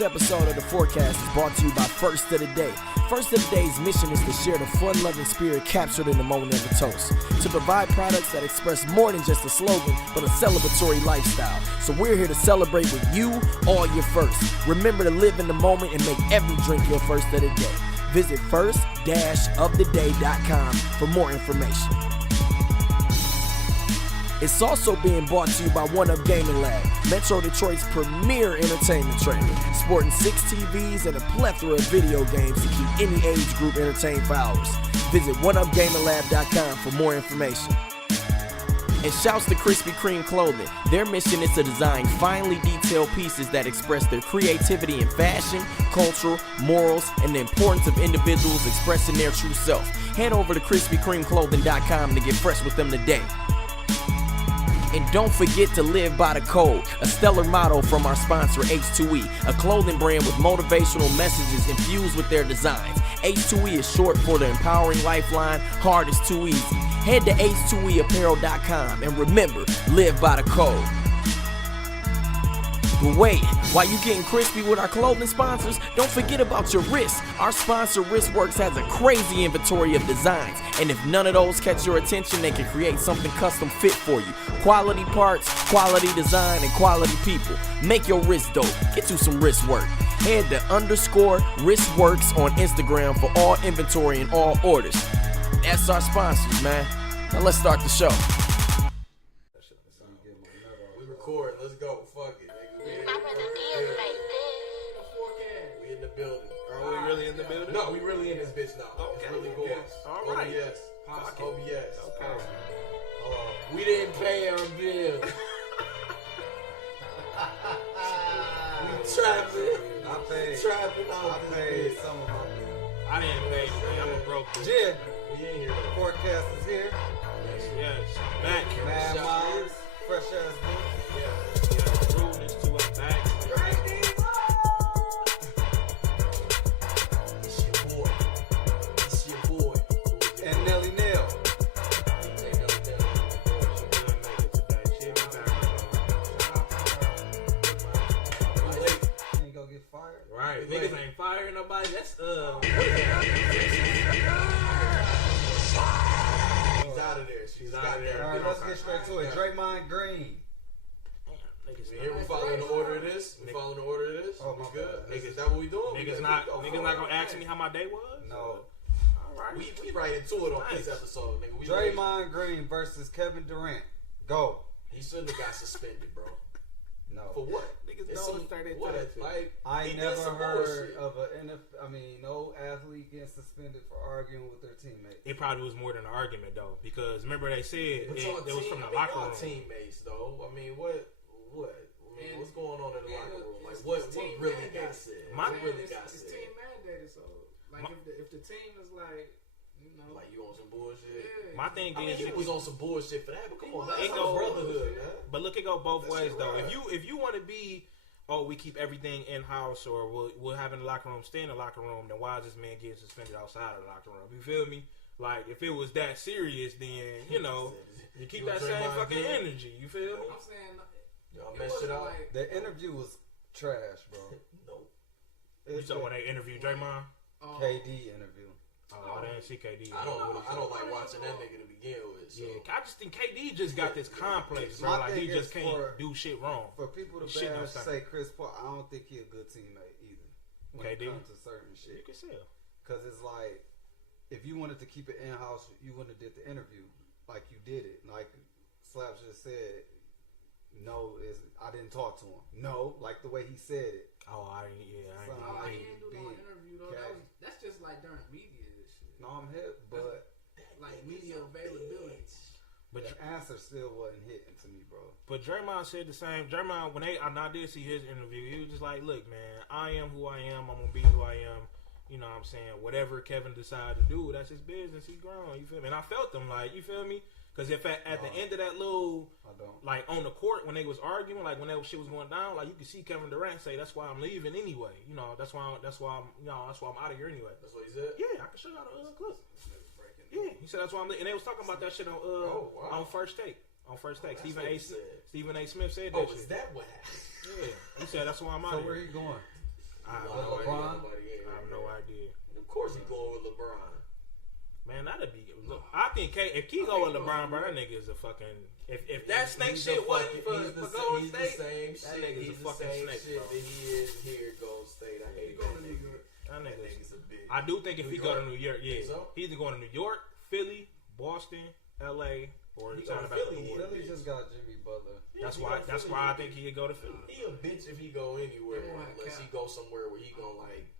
This episode of The Forecast is brought to you by First of the Day. First of the Day's mission is to share the fun-loving spirit captured in the moment of a toast, to provide products that express more than just a slogan, but a celebratory lifestyle. So we're here to celebrate with you, all your firsts. Remember to live in the moment and make every drink your first of the day. Visit first-oftheday.com for more information. It's also being brought to you by One Up Gaming Lab, Metro Detroit's premier entertainment trailer, sporting 6 TVs and a plethora of video games to keep any age group entertained for hours. Visit oneupgaminglab.com for more information. And shouts to Krispy Kreme Clothing. Their mission is to design finely detailed pieces that express their creativity in fashion, culture, morals, and the importance of individuals expressing their true self. Head over to KrispyKremeClothing.com to get fresh with them today. And don't forget to live by the code, a stellar motto from our sponsor H2E, a clothing brand with motivational messages infused with their designs. H2E is short for the empowering lifeline, hard is too easy. Head to h2eapparel.com and remember, live by the code. But wait, while you getting crispy with our clothing sponsors, don't forget about your wrists. Our sponsor Wristworks has a crazy inventory of designs, and if none of those catch your attention, they can create something custom fit for you. Quality parts, quality design, and quality people. Make your wrist dope. Get you some wrist work. Head to _Wristworks on Instagram for all inventory and all orders. That's our sponsors, man. Now let's start the show. We record. Let's go. Fuck it. We in the building. Are we really in the building? No, we really in this bitch now. Okay. It's really going. All right. OBS. OBS. Okay. Hold on. We didn't pay our bill. We trapping. I paid. Trapping out I paid some of my bills. I didn't pay. I'm a broke. Jid, We in here. forecast is here. Yes. Back. Mad Minds, fresh ass dude. Yeah. Rudeness to us back. It's your boy. It's your boy. And Nelly Nell. Ain't gonna get fired. Right. Niggas ain't firing nobody. That's He's out of there. She's out of there. Alright, let's get straight to it. Draymond Green. Niggas Here we following the order of this. We following the order of this. Oh, We my good. bad. Is that what we doing? Niggas not gonna ask me how my day was. No. All right. We right into it on this episode, nigga. We Draymond Green versus Kevin Durant. Go. He shouldn't have got suspended, bro. No. For what? Niggas It's don't some- start into what? that shit. Like, I he did never some heard bullshit. of no athlete getting suspended for arguing with their teammates. It probably was more than an argument though, because remember they said But it y'all was from the y'all locker room. teammates, though. I mean, what? I mean, what's going on in the locker room? Like, it's what team really mandated. got said? My- What really it's, got it's said? team mandated, so like if the team is like, you know, Like, you on some bullshit? yeah, My thing I mean, is, he was on some bullshit for that, but come on, It that's go- a brotherhood, man. but look, it go both That ways shit though. right. If you want to be, oh, we keep everything in house, or we'll have in the locker room, stay in the locker room, then why is this man getting suspended outside of the locker room? You feel me? Like if it was that serious, then you know you keep that same Draymond fucking Green? energy. You feel me? I'm saying Y'all it messed it wasn't up. like The interview was trash, bro. No. You saw when they interviewed Draymond. KD interview. Oh, I didn't see KD. I don't like watching that nigga to begin with. So. Yeah, I just think KD just got this complex, bro. My Like he thing just is can't do shit wrong. For people to Shit don't bash, stop. say Chris Paul, I don't think he a good teammate either. When KD? it comes to certain You shit. can sell. Because it's like, if you wanted to keep it in-house, you wouldn't have did the interview like you did it. Like Slaps just said, no, I didn't talk to him. No, like the way he said it. Oh, I ain't. oh, he didn't do no being interview though. That's just like during media and shit. No, I'm hip, but Like media availability. But the answer still wasn't hitting to me, bro. But Draymond said the same. Draymond, when I did see his interview, he was just like, "Look, man, I am who I am. I'm gonna be who I am. You know what I'm saying? Whatever Kevin decided to do, that's his business. He grown. You feel me? And I felt him, like, you feel me? Because if at the end of that little, I don't. like on the court when they was arguing, like when that shit was going down, like you could see Kevin Durant say, "That's why I'm leaving anyway." You know, that's why I'm out of here anyway. That's what he said? Yeah, I can show y'all the clip. Yeah, he said that's why I'm leaving. And they was talking about that shit on on First Take. On First Take, That's what he said. Stephen A. Smith said that Oh, shit. is that what happened? Yeah, he said that's why I'm out So of where here. he going? I have With no LeBron? idea. I have no idea. Of course he's going with LeBron. Man, that'd be. Look, I think if Key go with LeBron, bro, that nigga is a fucking. If that snake shit wasn't for Golden State, that nigga's a fucking snake, bro. That he is here, Golden State. I hate that nigga. That nigga's a bitch. I do think if he go to New York, yeah, So? he's either going to New York, Philly, Boston, L.A., or He sign go to back to Philly, the yeah. Warriors. Philly just got Jimmy Butler. That's why I think he'd go to Philly. He a bitch if he go anywhere, unless he go somewhere where he gonna like.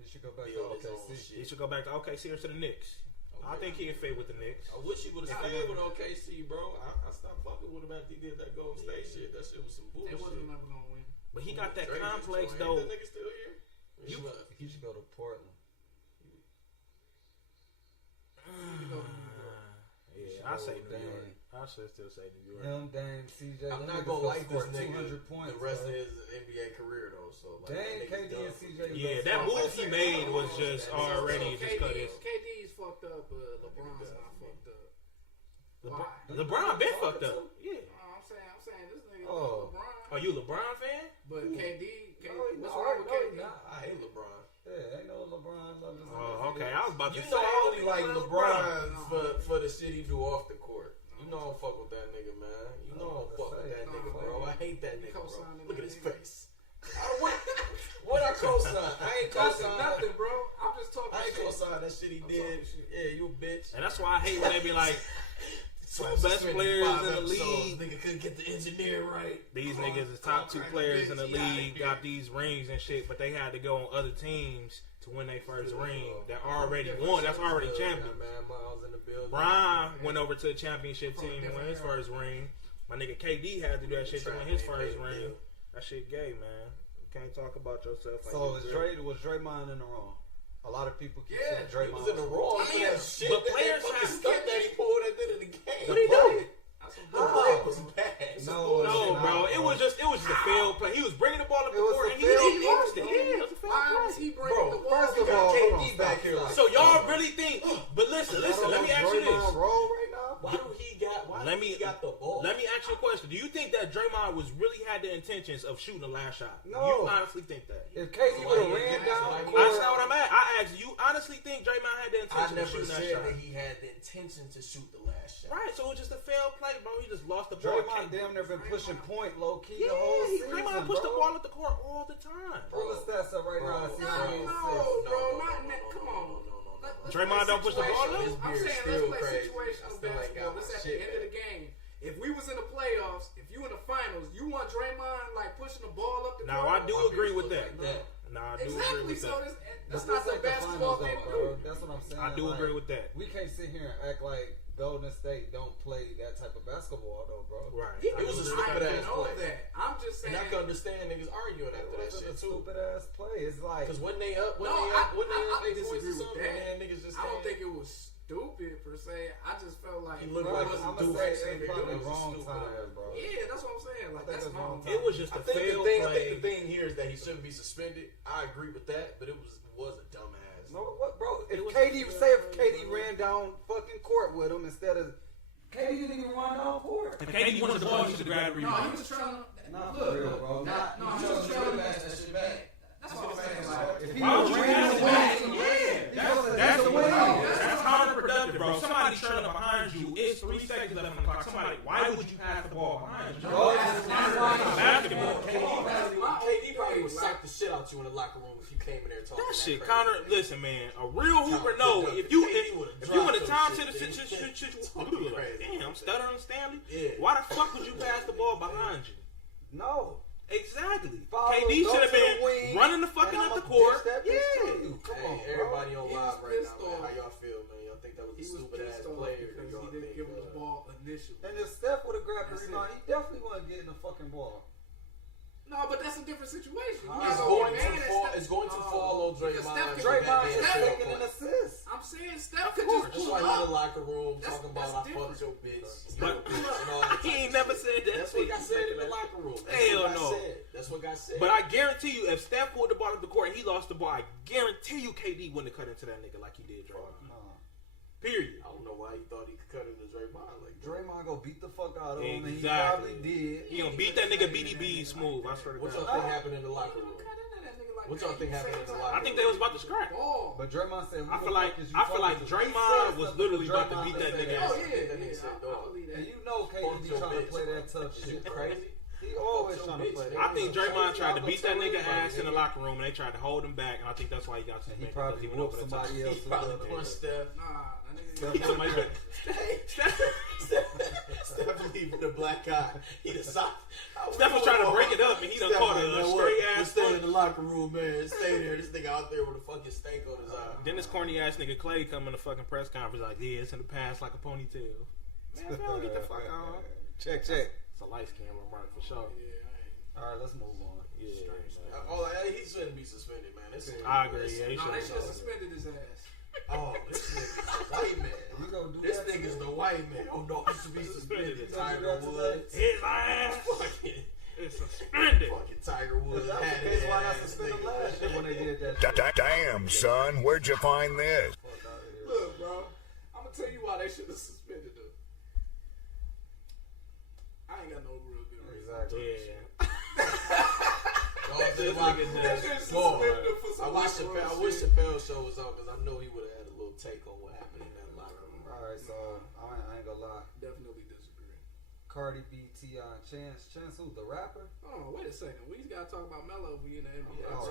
He should go back build to his own OKC. shit. He should go back to OKC or to the Knicks. I think he'd fit with the Knicks. I wish he would have stayed with OKC, bro. I stopped fucking with him after he did that Golden State shit. That shit was some They bullshit. wasn't never gonna win. But he got that Drake is complex joined. though. Ain't that nigga still here? He should go to Portland. Yeah, I say New York. I should still say New York. Him, Dame, CJ. I'm them not niggas gonna like this score nigga 200 points, the rest bro. of his NBA career though. So like, Dame, that nigga's KD, done. and CJ. Yeah, that move he made was just already just cut his. KD's fucked up, but LeBron's not fucked up. LeBron been fucked up. Yeah. I'm saying this nigga Oh. LeBron. Are you a LeBron fan? But KD, what's No, wrong with KD? I hate LeBron. Yeah, ain't no LeBron. Oh, okay. I was about to You say. know I only like LeBron LeBron. for the shit he do off the court. You know I don't fuck with that nigga, man. You know I don't fuck with that nigga, bro. I hate that nigga, bro. Look at his face. What I co-sign? I ain't co-sign Nothing, bro. I'm just talking I ain't shit. co-sign that shit he did. Yeah, you a bitch. And that's why I hate when they be like, two best players in the league. Nigga couldn't get the engineer right. These niggas is top two players in the league, got these rings and shit, but they had to go on other teams to win their first ring. That already won. That's already champion. Man, Miles in the building. Brian went over to the championship team and won his first ring. My nigga KD had to do that shit to win his first ring. That shit gay, man. You can't talk about yourself. So was Draymond in the wrong? A lot of people keep saying He Draymond was in the wrong for that shit. But That players fucking have- stuff that he pulled at the end of the game. What he do? The play was bad. No, bro. It was just a failed play. He was bringing the ball up the It was court a and he failed lost play, it. bro. Yeah, it was a failed Why play. was he bringing the ball? First of got all, hold KD on, back stop, here stop. like- So y'all really think? But listen. Let me ask you this. Draymond roll right now? Why do he got? Why Let do me he got the ball? Let me ask you a question. Do you think that Draymond was really had the intentions of shooting the last shot? No. You honestly think that? If KD would have ran down the court, That's not what I'm at. I asked you. Honestly, think Draymond had the I intention of never shooting that said shot? that he had the intention to shoot the last shot. Right. So it was just a failed play, bro. He just lost the ball. Draymond damn near been pushing point low key Yeah, the whole season. Draymond pushed the bro. ball at the court all the time. Pull the stats up right now. No, bro, not net. Come on. Draymond don't push the ball up? I'm saying let's play situational basketball. Let's at the end of the game. If we was in the playoffs, if you in the finals, you want Draymond like pushing the ball up the Now court? I do agree with that. Now I do agree Exactly. with So that. that's not the basketball thing to do. That's what I'm saying. I do like, agree with that. We can't sit here and act like Golden State don't play that type of basketball though, bro. Right. It was a stupid I ass know play. that. I'm just saying. And I can understand niggas arguing It after that wasn't shit a too. stupid ass play. It's like Because when they up, when No, they I up 8 points disagree or with something, that. man, niggas just I don't can't. think it was stupid per se. I just felt like He looked bro, like it I'm wasn't gonna direct say thing it's to do. probably It was wrong stupid time, ass. bro. Yeah, that's what I'm saying. Like I think that's it's my wrong own. It was just I a think failed I play. think the thing here is that he shouldn't be suspended. I agree with that, but it was a dumbass. No, what, bro? If was- KD say if KD ran down fucking court with him instead of KD didn't even run down court. If KD wanted the ball, he should have grabbed the No, rebound. he was trying to. Not for real, bro. Not, No, he was trying to. That's what I'm saying. Like, if he Why would you ran pass it away, back? Yeah, that's the way. That's counterproductive, bro. Somebody turning up behind you. It's 3 seconds left on the clock. Somebody, why would you pass the ball behind you? Basketball. KD probably would sock the shit out you in the locker room if you came in there talking. That shit crazy. counter. Listen, man. A real hooper know if you in a time situation. Damn, I'm stuttering, Stanley. Yeah. Why the fuck would you pass the ball behind you? No. Exactly. Follow, KD go should have to the been wing, running the fucking and up the I'ma court. dish that bitch Yeah. to you. Come on, Hey, everybody on He live was right pissed now, man. off. How y'all feel, man? Y'all think that was a he was stupid ass pissed off play, or because y'all he didn't think? give him the ball initially. And if Steph would have grabbed the That's rebound, he definitely wasn't getting the fucking ball. No, but that's a different situation. It's It's going to fall on Because Draymond. Steph Draymond is Steph- taking an assist. I'm saying Steph could course. just Just pull like in the up. locker room That's- talking about that's I fucked your bitch. But You a bitch and all that he type ain't of never shit. said that. That's what got said in the locker room. That's Hell what got no. said. That's what got said. But I guarantee you, if Steph pulled the ball up the court and he lost the ball, I guarantee you KD wouldn't have cut into that nigga like he did Draymond. Period. I don't know why he thought he could cut into Draymond like that. Draymond go beat the fuck out of him, and he Exactly. probably did. He gonna beat that nigga BDB smooth. I swear to What y'all God. think happened in the locker room? What y'all think happened in the locker room? I think they was about to scrap. But Draymond said, I feel like Draymond was literally about to beat that nigga ass. Oh yeah. And you know KD trying to play that tough Is you shit. crazy? He always trying to play that. I think Draymond tried to beat that nigga ass in the locker room, and they tried to hold him back, and I think that's why he got And he suspended. probably Because he went whooped over the top. somebody else. He probably punched Steph. Somebody said, Steph leaving the black guy. He decided. Steph was trying to break it up, and he done caught a straight ass Stay in punch. the locker room, man. Stay there. This nigga out there with a fucking stank on his eye. Then this corny ass nigga Clay come in the fucking press conference like, yeah, it's in the past like a ponytail. Man, if you don't get the fuck on. Check. It's a light skin remark for sure. All right, let's move on. Yeah, He shouldn't be suspended, man. I agree. Yeah, he No, they should should have suspended his ass. Oh, this nigga's the white man. You gonna do This that nigga's to the white man. Oh no, he should be suspended. You gonna do Tiger that to Woods. His ass Fucking, is suspended. fucking Tiger Woods. If that was the case, why not suspend him last year when they did that? Damn, son, where'd you find this? Look, bro, I'm gonna tell you why they should have suspended him. I ain't got no real good reason. Exactly. Yeah. I wish Chappelle's show was on because I know he would have had a little take on what happened in that locker room. All right, so I ain't gonna lie. Definitely disagree. Cardi B, T.I., and Chance. Chance who? The rapper? Oh, wait a second. We gotta talk about Melo being in the NBA. Oh,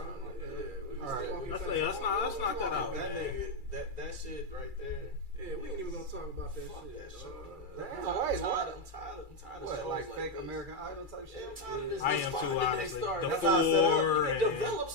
All right. Let's knock that out. That nigga, that shit right there. Yeah, we ain't even gonna talk about that Fuck shit. that shit. Damn, I'm right, tired of What, shows like fake this. American Idol type Yeah, shit? I'm tired of this. I am too, honestly. The That's how I said Four and Develop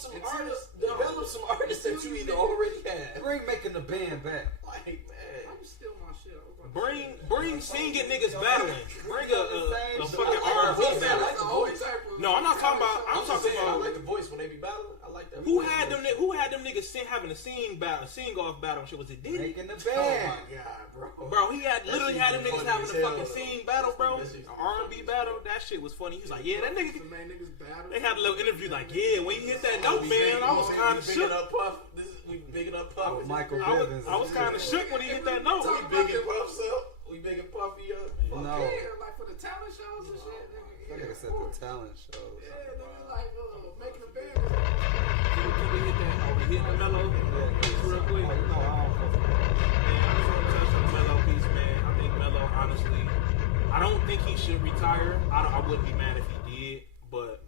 some artists that you either already have. Bring making the band back. Like, man. I'm still my shit. I was about to bring singing niggas battling. Bring a fucking I R&B like battle. the voice. No, I'm not talking about. I'm talking I about like the voice when they be battling. I like that. who voice. had them niggas having a sing off battle and shit. Was it Diddy? Making the Oh band. my god, bro. Bro, he had literally had them niggas having a funny as fucking hell, sing though. battle, bro. That shit's An R&B battle. That shit was funny. He's like, yeah, that nigga. The main niggas battle. They had a little interview like, yeah, when he hit that note, man, I was kind of shook. We bigging up Puff. Michael I Bivins. was kind of shook when he hit that note. We bigging Puffs up. We bigging Puffy up. No. Yeah, like for the talent shows and shit. That nigga said the talent shows. Yeah, nigga, like making a band. Can we hit that? Are we hitting the Melo piece real quick? Oh, you know, I don't fuck with that. Man, I just want to touch on the Melo piece, man. I think Melo, honestly, I don't think he should retire. I wouldn't be mad if he did, but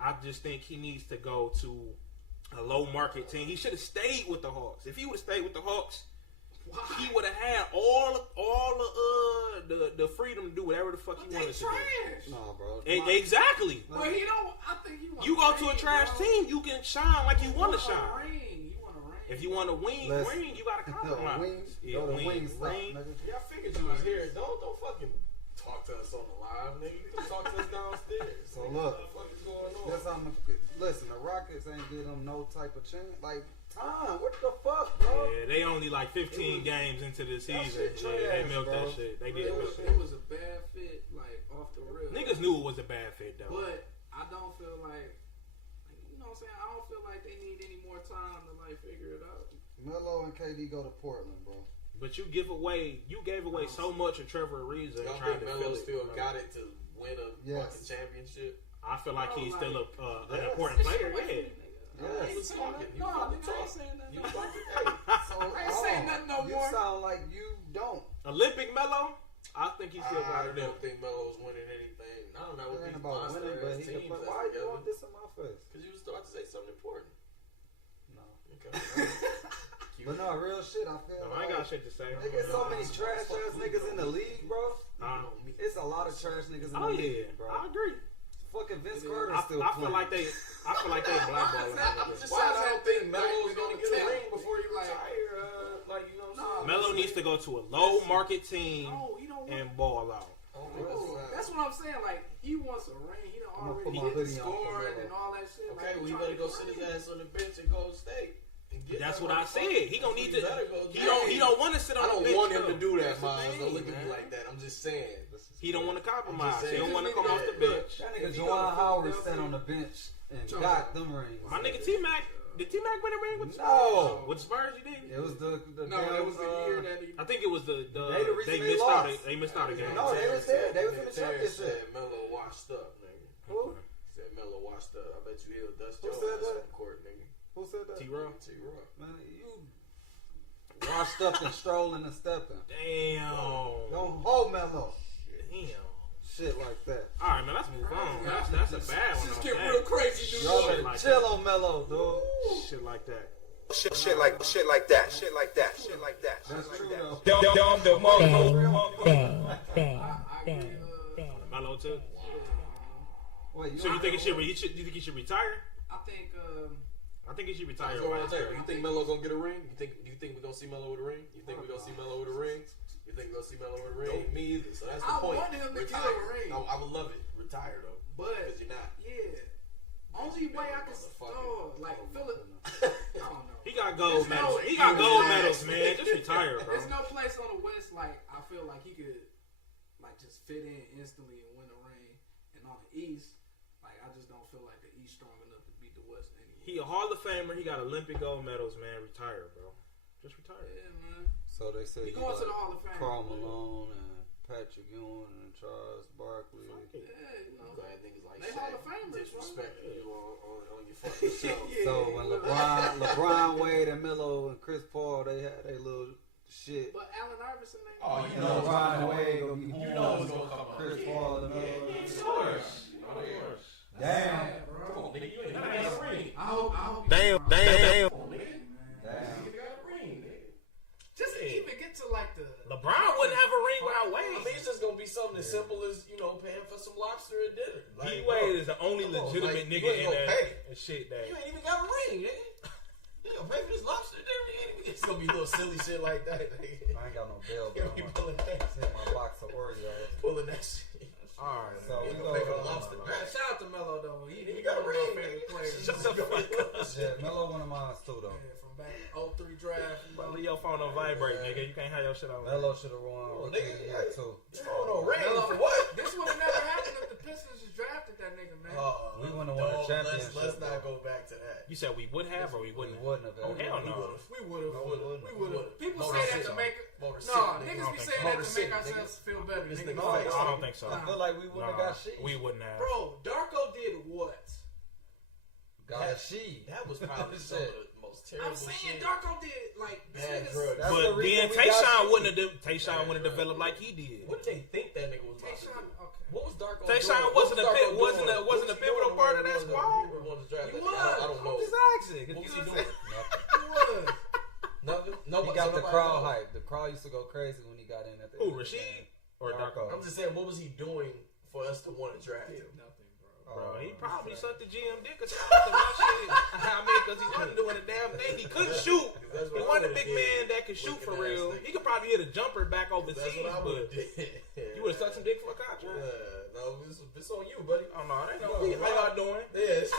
I just think he needs to go to a low market team. He should have stayed with the Hawks. If he would have stayed with the Hawks, he would have had all the freedom to do whatever the fuck he wanted to do. Trash. No, bro. Exactly. But he don't. I think he want. You go to a trash team, you can shine like you want to shine. Ring. You want a ring. If you want to ring, you gotta compromise. Wings. Yeah, Go to wing, Wings. ring. Yeah, I figured you was here. Don't fucking talk to us on the live, nigga. You can talk to us downstairs. So look, What the fuck is going on? that's how listen, the Rockets ain't give them no type of chance. Like, time, what the fuck, bro? Yeah, they only like 15 games into the season. shit They trash, milked bro. that shit. They did milk It that. was a bad fit, like off the rip. Niggas knew it was a bad fit though. But I don't feel like, you know what I'm saying? I don't feel like they need any more time to like figure it out. Melo and KD go to Portland, bro. But you gave away so much of Trevor Ariza Y'all trying think to Melo fill it. still bro. got it to win a Yes. fucking championship? I feel like he's still an Yes. important player. Yeah. Yes. He was talking. No, You nigga, I ain't saying nothing. You talking? Hey, So, I ain't saying nothing no you more. sound like you don't. Olympic Melo, I think he's still I got it. don't think Melo's winning anything. I don't know what It these ain't about monster winning, but ass he can teams play. that's Why you together. want this in my face? Because you was about to say something important. No. Okay. But no, real shit. I feel No, I ain't got shit to say. They get so many trash ass niggas in the league, bro. It's a lot of trash niggas in the Oh yeah, league, bro. I agree. Fucking Vince Carter I still feel playing. like they blackballing I'm him. just Why saying, is I that don't think thing Melo's like going to we get gonna a tell ring him? before he Like- retire. Like, you know what I'm saying? Melo needs to go to a low market team No, he don't want. and ball out. That's what I'm saying. Like he wants a ring. He done I'ma put already my hit the hoodie on for scoring Melo. and all that shit. Okay, like, well, he you trying better to go sit get a his ring. ass on the bench and Golden State. And get That's that what I motherfucker. said. He gonna need to. better go He don't want to sit on I the don't bench. want him though. to do that, That's the Miles. thing, Don't look at me man. like that. I'm just saying. He don't want to compromise. saying. He don't want to come off the Yeah, bench. That If nigga he Juwan go to Howard Philadelphia- sat on the bench and got them rings. My nigga T Mac Did T-Mac win a ring with the Spurs? No. With the Spurs, he didn't? It was the No, damn, it was the year that he. I think it was they recently missed lost. out. They missed out a game. No, they was there. They was in the Terry championship. said Melo washed up, nigga. Who? He said Melo washed up. I bet you he'll dust Who your said ass that? on the court, nigga. Who said that? T-Rock. T-Rock. Man, you washed up and strolling and stepping. Damn. Don't hold Melo. Damn. Shit like that. All right, man. Let's move on. That's a bad one. Just get real crazy, dude. Y'all Shit better like chill that. on Melo, dude. Shit like that. Shit like that. Shit like that. That's true though. Melo too. Wait, you So you think he should retire? I think. I think he should retire. So what I'm saying, you think Melo gonna get a ring? Do you think we're gonna see Melo with a ring? You think we're gonna see Melo with a ring? You think we're gonna see Melo with a ring? Ain't me either. So that's the I point. want him to Retire. get a ring. I would love it. Retire though. But Because you're not. yeah, only way I can like Philip. I don't know. He got gold There's medals. no- He got gold medals, man. Just retire, bro. There's no place on the West like I feel like he could like just fit in instantly and win a ring, and on the East, like I just don't feel like the East strong enough to beat the West anymore. He a Hall of Famer. He got Olympic gold medals, man. Retire, bro. Just retire. Yeah, man. So they say He going to the Hall of Fame. Karl Malone and Patrick Ewing and Charles Barkley. Yeah, you know. Glad niggas like They Shaq Hall of Famers, disrespecting you on your fucking show. Yeah. So when LeBron, Wade, and Melo and Chris Paul, they had their little shit. But Allen Iverson ain't. Oh, you And know it's LeBron gonna Wade gonna be You know it's gonna come up. Chris Paul and Melo. Of course. Damn. Yeah, bro. Come on, nigga, you ain't even got a ring. I hope. Damn. Come on, nigga. Damn. You got a ring, nigga. Just to even get to like the. LeBron wouldn't have a ring without I mean, Wade. it's just gonna be something as simple as, paying for some lobster at dinner. D Like, Wade is the only come on, legitimate like, nigga you ain't in gonna that pay. and shit that. You ain't even got a ring, nigga. You gonna pay for this lobster at dinner? It's gonna be little silly shit like that. Nigga. I ain't got no bail, You but be I'm pulling that gonna hit my box of Oreos. pulling that shit. All right. So we You go. gonna pay for the lobster. Shout out to Melo though. He got a one of ring, my favorite nigga. players. Shut the fuck up. Yeah, Melo one of mine too though. Yeah, from back 03 draft. Bro, leave your phone on vibrate, nigga. You can't have your shit on. Melo should have won. nigga, Yeah, too. Oh no, ring Melo, for what? This would have never happened if the Pistons just drafted that nigga, man. We wouldn't have won a championship. Let's not go back to that. You said we would have or we We wouldn't? wouldn't have. Oh hell no. We would have. we We would have. People Motor say that City. to make it. Motor No, City, niggas be nigga. saying that Motor to City, make ourselves feel better. This Nigga, nigga face. I don't think so. I feel like we wouldn't have got she. We wouldn't have. Bro, Darko did what? Got a she. That was probably some of the most terrible I'm saying shit. Darko did like this Bad nigga's- drugs. That's the But reason then we got Tayshaun she. wouldn't have developed like he did. What did they think that nigga was about to Tayshaun, do? okay. What was Darko Tayshaun doing? wasn't What a pit- Darko wasn't doing? a- wasn't a What was he pivotal doing part of when that he squad? was on the draft? He I don't know. I'm just asking. What was he You know doing? He was. Nothing. He Nobody. got the nobody crowd knows. hype. The crowd used to go crazy when he got in at the Who, end of the Rasheed? game. Or Darko? I'm just saying, what was he doing for us to want to draft him? Nothing, bro. Bro, he probably sucked the GM dick or something. I mean, because he wasn't doing a damn thing. He couldn't shoot. That's He what I wasn't a would've big did. man that could shoot for Looking ass real. nigga. He could probably hit a jumper back That's overseas, what I would but have did. you would have sucked some dick for a contract. No, it's on you, buddy. Oh no, it ain't no. How y'all doing? Yeah, it's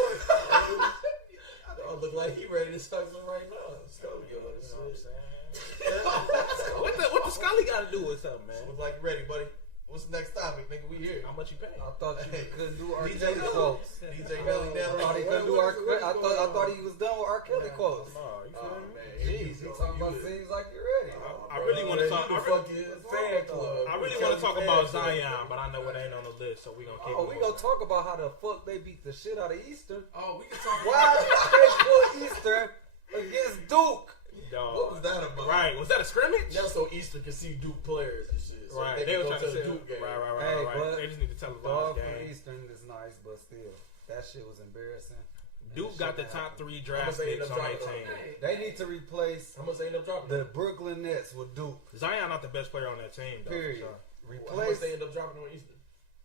I look like he ready to suck some right now. Scully on this shit. What the Scully got to do with something, man? Look like you ready, buddy. What's the next topic, nigga? We here. How much you pay? I thought you couldn't do R. DJ Kelly Nelly. quotes. DJ Nelly I thought he couldn't do R. I thought he was done with R. Kelly quotes. No, you feel Oh me? man, Jeez, he talking about seems like you're ready. I really want to talk. fan club. I really want to talk about Zion, but I know it ain't on the list, so we gonna keep. Oh, we gonna talk about how the fuck they beat the shit out of Eastern. Oh, we can talk Why did they put Eastern against Duke? What was that about? Right, was that a scrimmage? That's so Eastern can see Duke players and shit. So Right, they were can trying go to to the say Duke game. right. but They just need to tell us Dog about from this game. Eastern is nice, but still, that shit was embarrassing. Duke got the top 3 draft How much they end picks up on their dropping team. They need to replace How much they end up dropping? the Brooklyn Nets with Duke. Zion not the best player on that team, though. Period. For sure. How much Replace. they end up dropping on Eastern?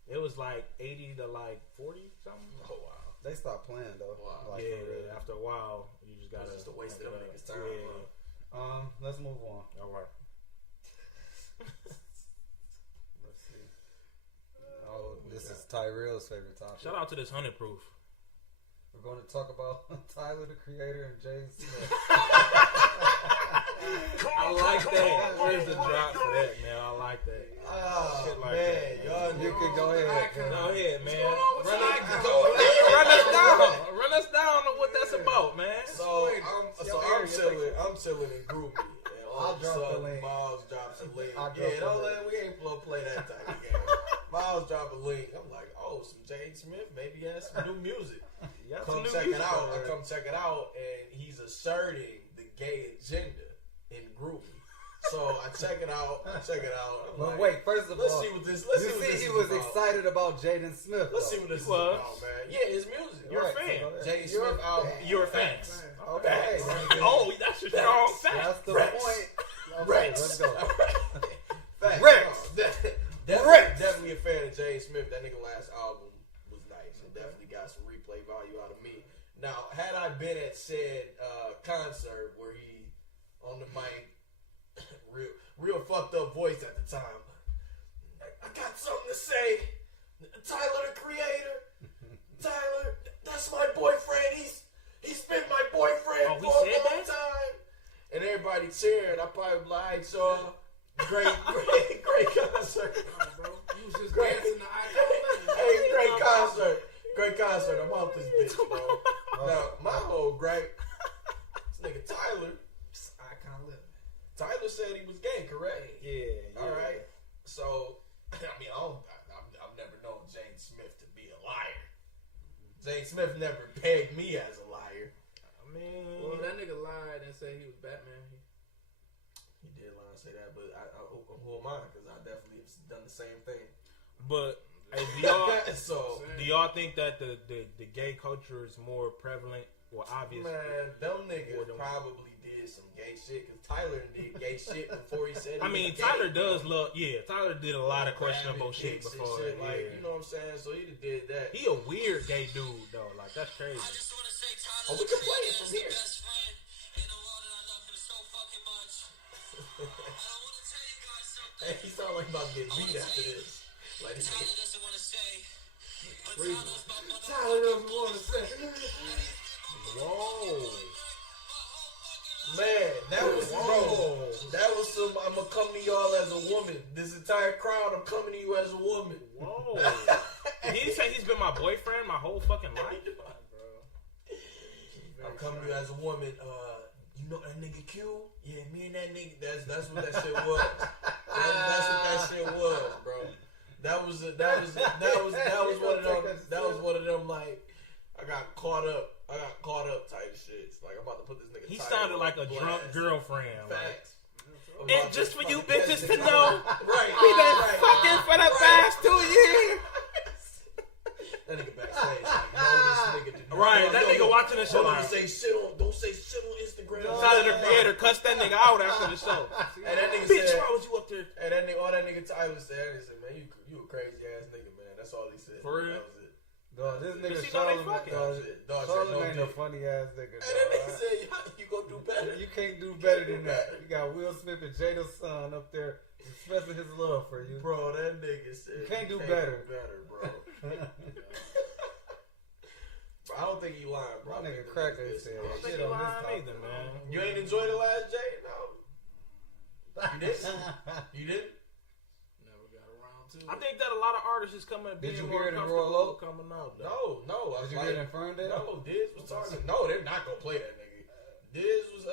It was like 80 to like 40 something. Oh wow. They stopped playing though. Wow. Like, Yeah, for real. after a while, you just got to. It's just a waste of them niggas' time, Yeah. Let's move on. All right. Let's see. Oh, this is Tyrell's favorite topic. Shout out to this 100 proof. We're going to talk about Tyler the Creator and Jaden Smith. I like that. Where's the drop for that, man? I like that. Oh Shit like man, that, y'all You can go ahead. Go ahead, man. What's Run going on with us down. Run us down on what that's about, man. So I'm chilling in Groovy, and all of a sudden Miles drops a link. We ain't play that type of game. Miles drop a link. I'm like, oh, some Jaden Smith, maybe he has some new music. Come check it out. I come check it out, and he's asserting the gay agenda in Groovy. So I check it out. I'm like, wait, first of all, let's see what this. Let's see what this he is was about. excited about Jaden Smith. Let's see what this is about, man. Yeah, his music. You're a fan. Jaden Smith album. You're a fan. Okay. Oh, that's a strong fact. That's the Rex. point. Okay, Rex. let's go. Facts. Rex. Definitely a fan of Jaden Smith. That nigga last album was nice. It definitely got some replay value out of me. Now, had I been at said concert where he on the mic, real fucked up voice at the time. I got something to say. Tyler, the creator. Tyler, that's my boyfriend. He's been my boyfriend for a long time. And everybody cheering. I probably be like, so great concert. Bro, you was just dancing the icon. Hey, great concert. I'm out this bitch, bro. Now, my whole gripe, this nigga Tyler, Icon living. Tyler said he was gay, correct? Yeah. All right. So, I mean, I've never known Jaden Smith to be a liar. Jaden Smith never pegged me as a liar. I mean, Well, that nigga lied and said he was Batman. He did lie and say that, but who am I? Because I definitely have done the same thing. but hey, do y'all think that the gay culture is more prevalent or obvious? Man, them niggas probably did some gay shit because Tyler did gay shit before he said he I mean, was Tyler gay, does bro. Tyler did a lot of questionable shit Dicks and before. shit, Yeah. like, you know what I'm saying? So he did that. He a weird gay dude though. Like that's crazy. Oh, we can play it from here. Hey, he sound like about to get beat after this. Like, Tyler doesn't want to say. Whoa. man, that was some. I'm gonna come to y'all as a woman. This entire crowd, I'm coming to you as a woman. Whoa. He said he's been my boyfriend my whole fucking life. I'm coming to you as a woman. You know that nigga Q? Yeah, me and that nigga. That's what that shit was. That's what that shit was, bro. That was one of them. That was one of them like I got caught up type shits. Like I'm about to put this nigga. He Tyler sounded on like a blast. drunk girlfriend. Facts. And just for you bitches to know, right? we been fucking for the past 2 years. That nigga backstage. Like, no, this nigga did not. Right, that nigga watching the show. Don't say shit on Instagram. Tyler the creator cussed that nigga out after the show. And that nigga Bitch, said, why was you up there? and that nigga, all that nigga Tyler said, he said, man, you a crazy ass nigga, man. That's all he said. For real? That was it. Dog, this nigga But see, now they fucking. Charlamagne a funny ass nigga. And that nigga said, you gonna do better. You can't do better than that. You got Will Smith and Jada's son up there expressing his love for you. Bro, that nigga said, You can't do better. bro. Bro, I don't think he lying, bro. My nigga Cracker said I don't think shit he on this lying topic. either, man. You ain't enjoy the last Jaden album? You didn't? You didn't? Never got around to it. I think that a lot of artists is coming. Did you being more hear it in comfortable Royal Oak? coming out? Though. No. I was Did you like, hear it in Ferndale? no, Diz was talking. No, they're not gonna play that nigga. Diz was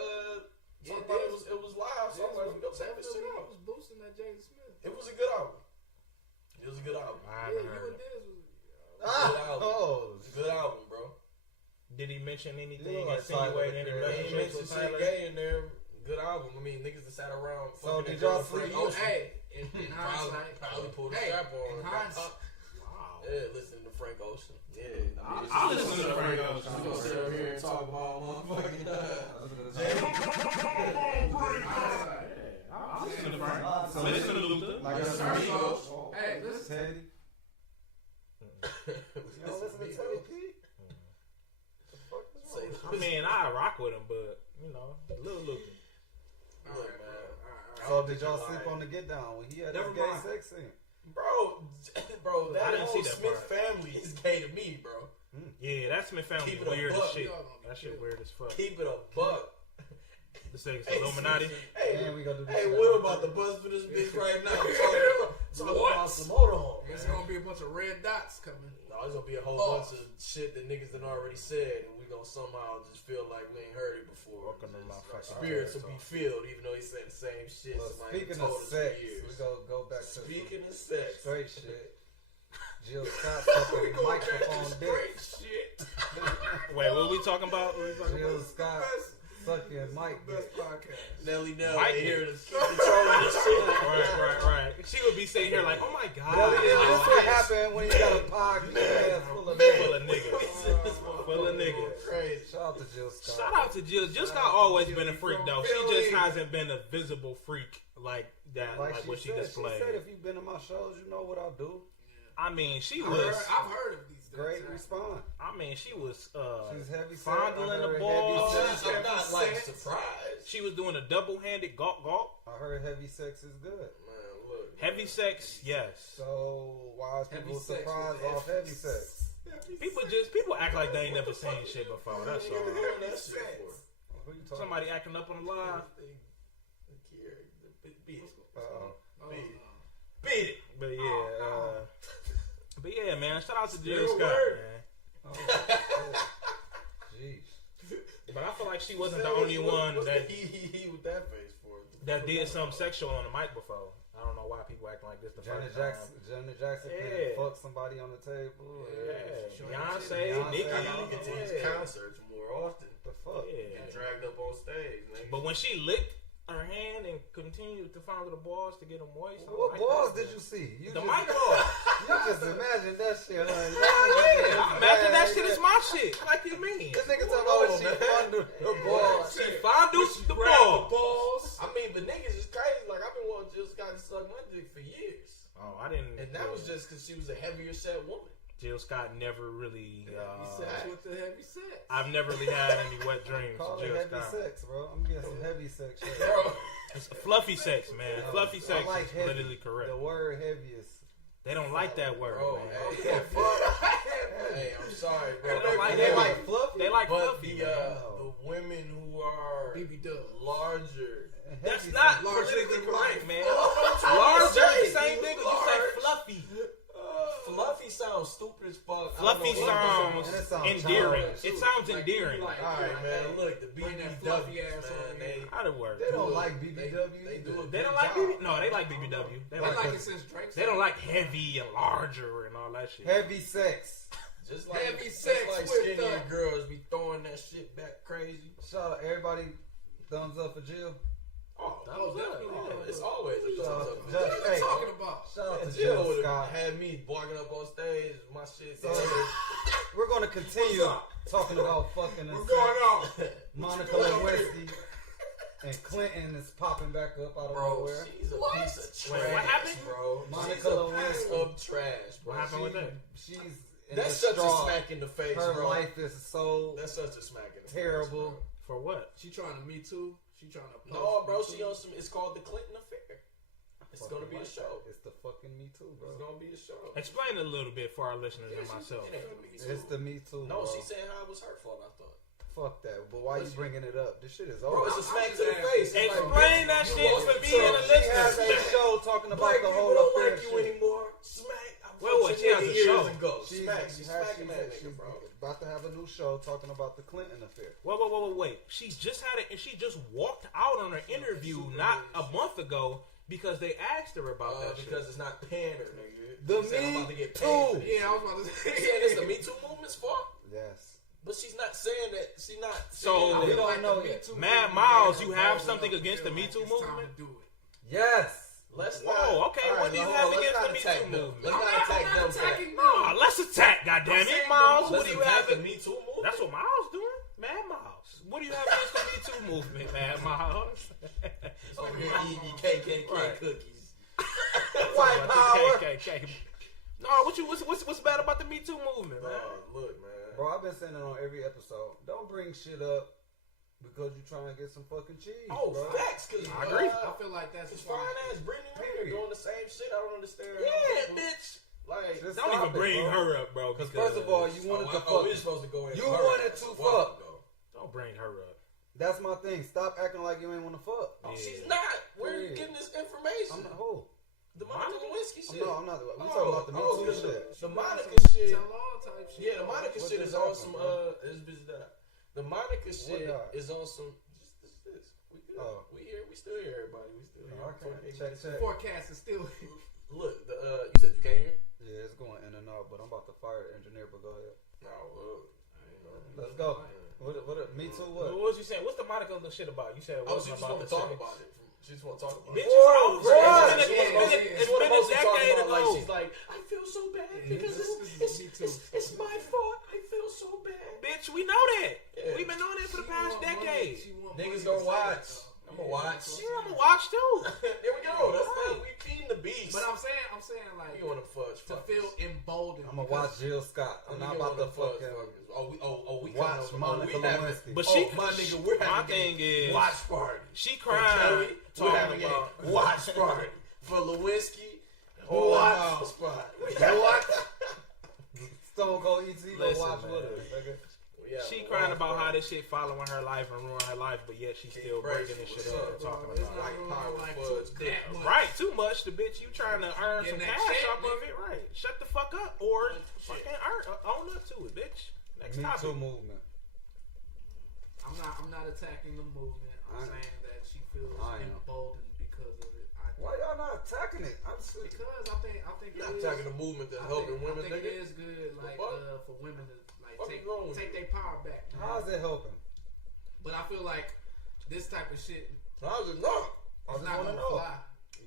it was live. So I'm like, go check this shit out. was boosting that Jaden Smith. It was a good album. It was a good album. I Yeah, haven't you heard and it. Diz was. Good album. Oh, It's a good album, bro. Did he mention anything? You look like Insinuating any Tyler, They ain't relationship mentioned with shit Tyler? gay in there. Good album. I mean, niggas that sat around. So fucking did y'all and sleep? Frank Ocean. Hey, in hindsight, Probably pulled the hey, strap on. in hindsight, Wow. Yeah, listening to Frank Ocean. Yeah, I listen to Frank Ocean. We gonna sit up here and talk about motherfucking. I listen to Frank. I listen to Luther. like a Amigos. hey, listen. Teddy. You don't listen to Teddy P? I mean, I rock with him, but you know, Lil Luther. Look, man. So did y'all sleep on the get down when he had Never that gay mind. sex scene? Bro, I that didn't whole see that Smith part. family is gay to me, bro. Yeah, that Smith family Keep it a weird as buck. shit. That shit weird as fuck. Keep it a buck. This nigga's Hey, Illuminati. And we gonna do this Hey, shit. Will about to buzz for this bitch right now. talking about some motorhome. There's gonna be a bunch of red dots coming. No, there's gonna be a whole bunch of shit that niggas done already said, and we gonna somehow just feel like we ain't heard it before. Welcome to my Our fucking spirits will be filled, even though he said the same shit. Well, somebody speaking told of us sex, for years. we go back to Speaking of sex, straight shit. Jill Scott fucking microphone dick. shit. Wait, what are we talking about? Jill Scott sucking mic Best dick. podcast. Nelly Nell Mike ain't here to is- control this shit. Right. She would be sitting here like, oh my god. Nelly, this what happened when you got a podcast full of niggas. Full of niggas. Full of niggas. Crazy. Shout out to Jill Scott. Shout out to Jill. Jill Scott always been a freak though. She just hasn't been a visible freak like that, like what she displayed. She said, if you've been to my shows, you know what I'll do. I mean, she I've was. heard of these things. Great response. I mean, she was She's heavy set. fondling I the heard ball. heavy sex. I'm not like surprised. She was doing a double-handed gawk. I heard heavy sex is good. Man, look. Heavy sex, yes. So why is people Heavy sex surprised with off heavy sex? People act like they ain't never seen shit before. That's all. Hearing that shit before. Who you talking Somebody acting up on the live. Beat about? it. But yeah, man. Shout out to Jill Still Scott, word. man. Jeez. But I feel like she wasn't the only one that he with that face for did something sexual on the mic before. I don't know why people acting like this the Janet first time. Jackson Yeah. can fuck somebody on the table. Yeah, Beyonce. Beyonce, Nicki. I gotta get to these Yeah. concerts more often. The fuck? Yeah. Get dragged up on stage, nigga. But when she licked her hand and continued to fondle the balls to get them moist, I What like balls that. did you see? You The just, mic ball. You just imagine that shit, honey. Imagine that shit is my shit. Like you mean? This nigga talking about when she fondled the balls. She fondled the ball. balls. I mean, but niggas is crazy. Like, I've been wanting Jill Scott to suck my dick for years. Oh, I didn't. And that was just because she was a heavier set woman. Jill Scott never really. Sex with the heavy sex. I've never really had any wet dreams. Call with it Jill heavy Scott. sex, bro. I'm getting some heavy sex shit. Bro. It's fluffy sex, man. Fluffy sex I like is heavy. literally correct. The word heavy is. They don't like that word, Bro, man. hey, hey, I'm sorry, bro. They don't like They that. like fluffy. They like But fluffy. the man. women who are BB Dub. larger. That's Heavy not larger politically than correct, life. man. I'm Large trying to is the say, same thing when you large. say fluffy. Fluffy sounds stupid as fuck. Fluffy I don't know what That sounds sounds endearing. childish. It sounds Like, endearing. like- Alright, man. Look, the Bring that BBWs, fluffy ass man. over here. How to work? They don't Look, like BBW. they do a They good don't like job. BB. No, they like BBW. They They like like. it since Drake. They don't like heavy and larger and all that shit. Heavy sex. Just like, Heavy just sex like with skinnier the- girls be throwing that shit back crazy. Shout out everybody. Thumbs up for Jill. Oh, Oh, definitely. it's always a thumbs up. Just, What are hey, you talking about? shout out to Jill Jill would Scott. have had me walking up on stage, my shit. So, we're going to continue What's up? talking about fucking and What's going on? Monica Lewinsky and Clinton is popping back up out of Bro, nowhere. she's a What? piece of trash, Wait, what happened? bro. Monica She's a piece Lewinsky. of trash, bro. What happened with that? She's in That's the such straw. a smack in the face, Her bro. life is so That's such a smack in the terrible. face, For what? She trying to Me Too. She trying to. bro. No, bro, post Me she Too. on some. It's called the Clinton Affair. It's gonna be a show. It's the fucking Me Too, It's bro. gonna be a show. Explain it a little bit for our listeners and myself. It ain't gonna be It's the Me Too, No, bro. she said how it was her fault. I thought. Fuck that. But why you bringing it up? This shit is Bro, over. it's a smack I'm to the just face. It's Explain that you shit lost for the me and the trust. She has a listeners. show talking about Black the people whole don't affair like you shit. anymore. Smack. I Well, fucked what, your she has nigga a years show? ago. She's She's smacking that she's nigga, bro. about to have a new show talking about the Clinton affair. Wait. She just had it, and she just walked out on her interview not a month ago because they asked her about that Because shit. it's not pander, nigga. The She said, I'm Me about to get Too. paid for this. Yeah, I was about to say. She said it's the Me Too movement's fault, Yes. but she's not saying that. She's not. So- saying We that. don't Like know the Me yet. Too Mad movement Miles, made you her have bold something enough to against the feel Me like Too it's time movement? to do it. Yes. Let's Whoa, not. okay, All what do you no, have let's against not the Me attack Too them. movement? Let's not attack them. for that. attacking Nah, let's attack, goddammit, saying Miles. no. What Let's do you attack have? the Me Too movement. That's what Miles doing, Mad Miles. What do you have against the Me Too movement, Mad Miles? Over here eating KKK Right. cookies. White power. KKK. No, what's bad about the Me Too movement, man? Look, man. Bro, I've been saying it on every episode. Don't bring shit up because you trying to get some fucking cheese, Oh, bro. facts, cause I agree. I feel like that's It's why. fine ass Brittany Renner doing the same shit. I don't understand. how Yeah, people- bitch. Like, Just Don't stop even it, bring bro. her up, bro. Because first of all, you wanted to oh, fuck. we're supposed to go in. You her wanted ass to a while fuck. ago. Don't bring her up. That's my thing. Stop acting like you ain't want to fuck. Oh, Yeah. she's not. Where are you Yeah. getting this information? I'm not who. The Monica Lewinsky shit. No, I'm not. We talking about the Me Too shit. The Monica shit. Tell-all type shit. Yeah, the Monica What shit just is on happened, some. bro? This bitch died. The Monica shit died? is on some. Just this. We good. Oh. We here. We still here, everybody. We still here. Okay, 28 check. minutes. Forecast is still. Look, you said you can't hear. Yeah, it's going in and out, but I'm about to fire the engineer. But go ahead. No, look. Let's go. What? Me Too. What? What was you saying? What's the Monica shit about? You said it Oh, wasn't she just about want to the talk sex. about it. She just want to talk about Bitch, it. it's over. Right. It's She want been to a mostly talk decade about like ago. she's like, I feel so bad Yeah, because this is Me Too. it's my fault. I feel so bad. Bitch, we know that. Yeah. We've been knowing that for the past decade. Niggas gonna watch. I'm gonna watch. Yeah, I'm gonna watch too. Here we go. That's fine. We feeding the beast. But I'm saying like You want to fudge? to feel emboldened. I'm gonna watch Jill Scott. I'm not about to fucking We watch Monica Lewinsky. But she, my nigga, we're my having thing is, a watch party. she And crying. Kelly, we're talking having about a watch party for Lewinsky. What? Watch party. What? Stone Cold ET go Listen, watch man. with her. Nigga. Yeah, She watch crying about how party. this shit following her life and ruining her life, but yet she's still breaking this shit up and talking It's about not it. really power like fudge that much. Right, too much. The bitch, you trying to earn some Getting that cash check, off of it, right? Shut the fuck up or fucking own up to it, bitch. Next Me topic. Too movement. I'm not attacking the movement. I'm saying that she feels I am. emboldened because of it. Why y'all not attacking it? I'm serious. Because I think Not it is. attacking the movement that's helping women, I think nigga. it is good, like fuck? for women to like Fuck is wrong with take you? their power back. you know? How is it helping? But I feel like this type of shit How's it not? I is just not wanna gonna know. fly.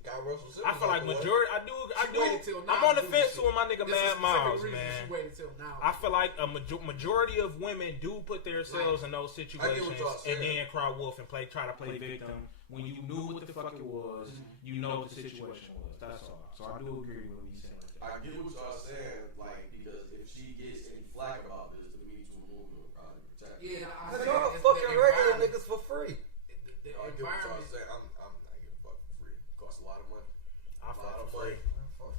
Got Russell Simmons. I feel like out the way. majority. I She waited till do. now I'm on to the do fence this with my nigga This is Bad the Miles, specific reason man. She waited till now. I feel like a majority of women do put themselves in those situations y'all and saying. then cry wolf and try to play victim when you knew what the fuck it was, you know what the situation was. That's all. So I do agree with what you saying. I get what y'all saying, like, because if she gets any flack about this, the Me Too movement will probably protect her. Yeah, I Cause said y'all it's fucking the regular environment. niggas for free. The I get what y'all environment. saying. I'm not giving a fuck for free. It costs a lot of money. I A lot fuck of for free. money.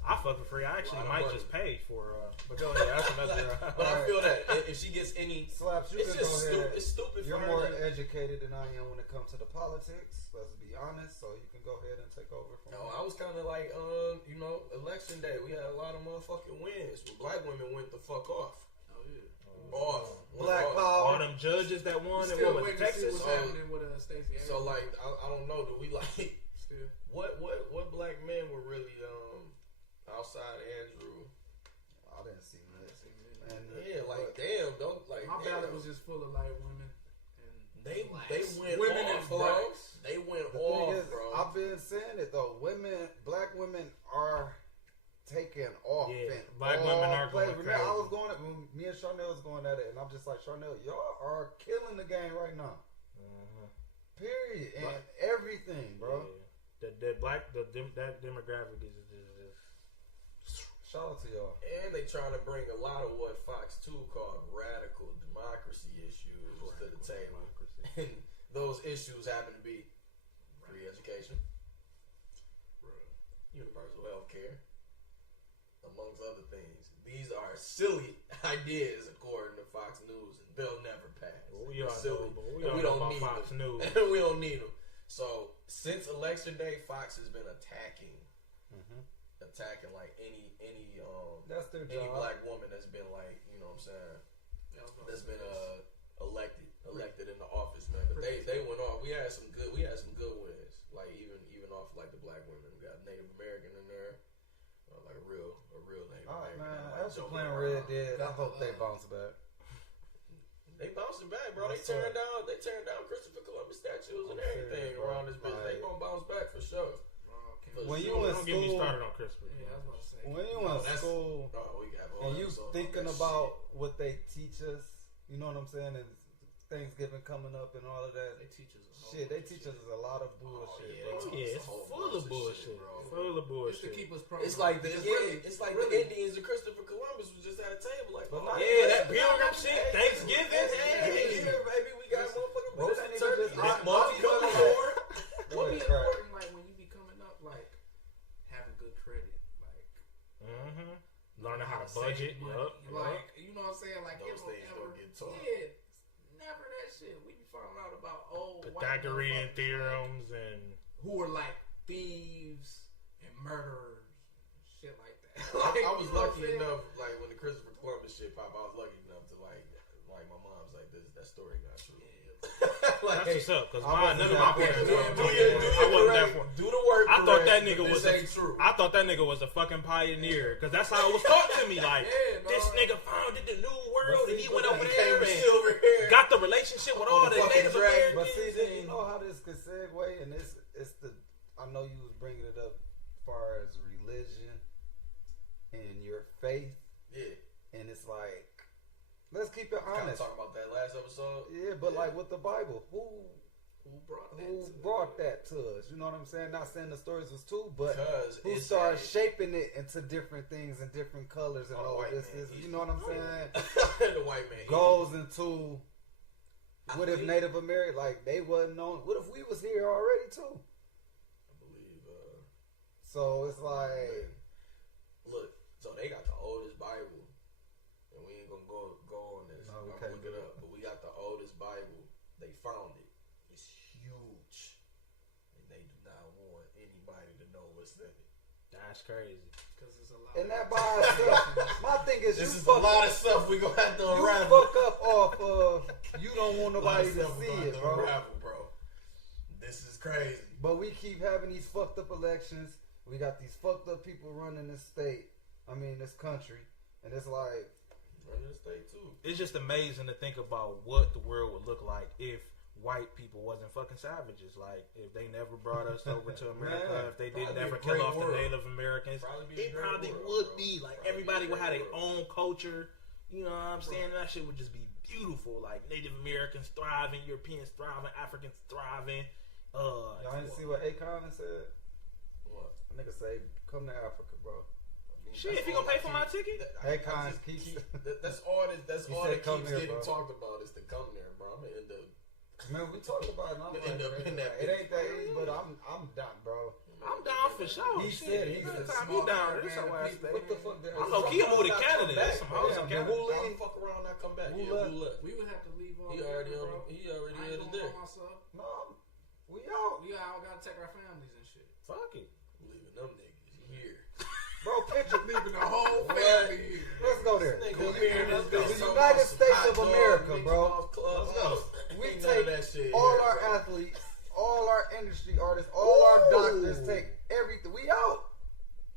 I fuck for free. I actually Lot of might money. just pay for. But go ahead. That's another. But I feel that if she gets any, Slaps, you it's can go just ahead. stupid. It's stupid You're for more her. to- educated than I am when it comes to the politics. Let's be honest. So you can go ahead and take over from No, me. I was kind of like, election day. We had a lot of motherfucking wins. When black women went the fuck off. Oh yeah. Off. Black Off. All power. them judges that won and Still what was waiting to see Texas. what's happening with Stacey. So like, I don't know. Do we like still. what black men were really outside Andrew? I didn't see that. And Yeah, like damn, don't like. My damn. ballot was just full of like women and They blacks. went women off, and bro. blacks. They went the off, thing is, bro. I've been saying it though. Black women are taking off. Yeah, and black all women are going Remember, I crazy. was going. Me and Charnel was going at it, and I'm just like, Charnel, y'all are killing the game right now. Period. And everything, bro. Yeah. That demographic is just Shout out to y'all. And they trying to bring a lot of what Fox 2 called radical democracy issues to the table. And those issues happen to be free education, universal health care, amongst other things. These are silly ideas according to Fox News, and they'll never pass. Well, we They're all silly. know, but we and all we know don't about need Fox them. News. We don't need them. So since election day, Fox has been attacking like any That's their any job. black woman that's been like, you know what I'm saying, that's been elected in the office, man. But they went off. We had some good wins. Like even off like the black women. We got Native American in there, like a real Native All right, American. man. Like That's what Joe playing Brown. Red did. I hope they bounce back. They bouncing back, bro. They Yes, tearing sir. down Christopher Columbus statues and I'm everything serious, bro. around this bitch. They Like- gonna bounce back for sure. When you Don't in get me school, started on Christmas. Yeah, I was about to say. when you No, in that's- school, Oh, we can have a whole and you episode on thinking that about what they teach us, you know what I'm saying? And Thanksgiving coming up and all of that. They teach us a whole Shit, they bunch of teach shit. us a lot of bullshit, yeah, bro. they Yeah, It's it's a whole full bunch of of bullshit. shit, bro. Full of Just to bullshit. keep us It's like the because the Indians and Christopher Columbus was just at a table like, But oh, not- Yeah, that pilgrim shit, Thanksgiving. Hey, baby, we got motherfucking Most roasted niggas turkey, just- multicolored. What be Yeah, crap. important, like when you be coming up, like having good credit, like Learning how to save budget. money. Yup. Like you know what I'm saying? Like Those it things don't get taught. Yeah, never that shit. We be finding out about old white Pythagorean motherfuckers theorems and who are like thieves and murderers, shit like that. I was you know what lucky I'm saying? enough, like when the Christopher Columbus shit popped, I was lucky enough to like my mom's like, that story not true. Like, That's what's up, because I none of wasn't my there. parents do were. your I wasn't there for. do the work. I thought that correct, nigga but was this ain't true. I thought that nigga was a fucking pioneer, because that's how it was taught to me. Like, Yeah, this no. nigga founded the new world, and he went over He there came and silver hair. got the relationship with all the fucking Native dragon. But Americans. see, you know how this could segue, and it's the. I know you was bringing it up as far as religion and your faith, Yeah. and it's like, let's keep it Kind of honest. talking about that last episode. Yeah, but like with the Bible, who Who brought that? to us? You know what I'm saying? Not saying the stories was too, but Because who it's started a- shaping it into different things and different colors and Oh, the all white this man. is. He's- You know what I'm saying? The white man Goes into I what if believe- Native American, like they wasn't known? What if we was here already too? I believe. So it's like, Look, so they got the oldest Bible, and we ain't gonna go on this. No, we I'm can't look do it that. up, but we got the oldest Bible. They found it. It's huge, and they do not want anybody to know what's in it. That's crazy. Because it's a lot. and that by itself, my thing is, This you is a fuck lot of stuff we gonna have to you unravel. fuck up off of you don't want A lot of nobody to stuff we see gonna have it, to bro. unravel, bro. This is crazy. But we keep having these fucked up elections. We got these fucked up people running this state. I mean, this country, and it's like, Running the state too. It's just amazing to think about what the world would look like if white people wasn't fucking savages. Like, if they never brought us over to America, Man, if they probably didn't be a ever kill great off the world. Native Americans, Probably be a it great probably world, would bro. be. Like, Probably everybody be a would have great their own culture. You know what I'm saying? That shit would just be beautiful. Like, Native Americans thriving, Europeans thriving, Africans thriving. y'all didn't see what Akon said? What? A nigga say, come to Africa, bro. Shit, if he gonna pay for my ticket? Akon just keeps- keep- that's all that. That's He all said, that "Come keeps here, getting bro." talked about is to come there, bro. I'm gonna end up. Man, we talked about it. And I'm End up like, in that it ain't that bitch. easy, but I'm done, bro. I'm down for sure. He Shit, said he's a anytime small he down, caravan this how of I people. stay. What the fuck? I'm low-key a move to Canada. There's some hoes in Damn, Canada. who I'll leave? fuck around, not come back. Who Yeah, left? who left? We would have to leave all He already bro. on. He already I had ain't a going dick. by myself. No, we out. We all gotta take our families and shit. Fuck it. Leaving them niggas here. Bro, picture Leaving the whole What? family here. Let's go there. Nigga, The here, let's go. United States of America, bro. Let's go. We Ain't none of take that shit all here, our bro. athletes, all our industry artists, all our doctors, take everything. We out.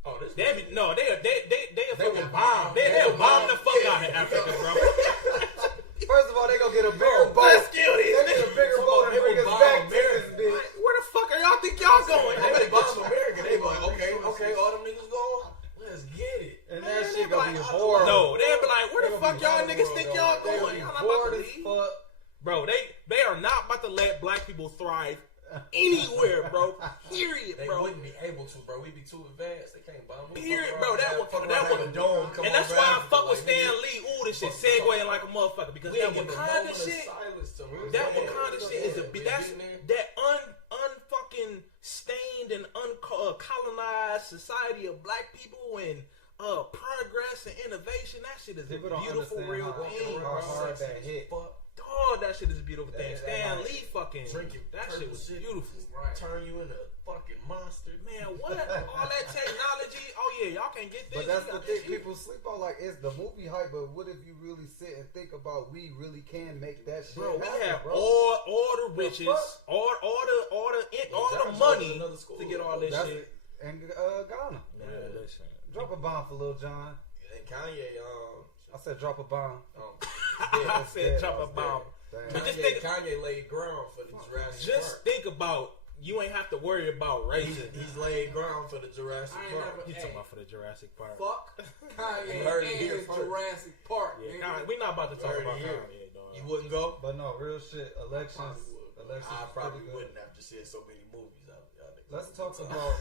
Oh, this They fucking will bomb. bomb. They'll They'll bomb bomb. the fuck out of Africa, bro. First of all, they gonna get a bigger boat. Let's kill these They get a bigger boat and They bring will us bomb back to America. this bitch. Where the fuck are y'all think y'all going? They better bomb America. They like, okay, all them niggas gone. Let's get it. And Man, that they shit be gonna like, be horrible. No, they'll be like, where They the gonna fuck be y'all horrible, niggas think y'all They gonna going? be Y'all not bored about to as leave. fuck. Bro, they are not about to let black people thrive anywhere, bro. Period, They bro. wouldn't be able to, bro. We'd be too advanced. They can't bomb. We Period, fuck bro. around, That fuck would around, have a dome come and that's over why I Africa, fuck with like, Stan nigga. Lee. Ooh, this shit Fuck segueing like a motherfucker because We that ain't getting a Wakanda moment of shit. silence to us. That Yeah, Wakanda yeah, shit is a we that's getting there. that unfucking stained and uncolonized society of black people and progress and innovation. That shit is a People don't beautiful understand real how thing, hard bro. that hit. Dog, that shit is a beautiful thing. That Stan like Lee fucking drinking that shit was purple beautiful. Right. Turn you into a fucking monster. Man, what? All that technology? Oh yeah, y'all can get this. But that's you the got thing this shit. people sleep on. Like, it's the movie hype, but what if you really sit and think about we really can make that shit Bro, we happen, have bro? all the The riches, fuck? all the money to get all this That's shit. it. And Ghana. Man, listen. Drop a bomb for Lil Jon. And Kanye, I said drop a bomb. I said drop a bomb. Damn. But just Kanye laid ground for the Jurassic Just Park. think about you ain't have to worry about racism. He's laid ground for the Jurassic I ain't Park. never- You talking about for the Jurassic Park? Fuck Kanye You heard it and here his first. Jurassic Park. Yeah, nigga. Kanye, we not about to talk Heard it about here. Kanye, dog. You wouldn't go? But no, real shit. Elections. I probably pretty good. wouldn't after seeing so many movies out. Let's talk about.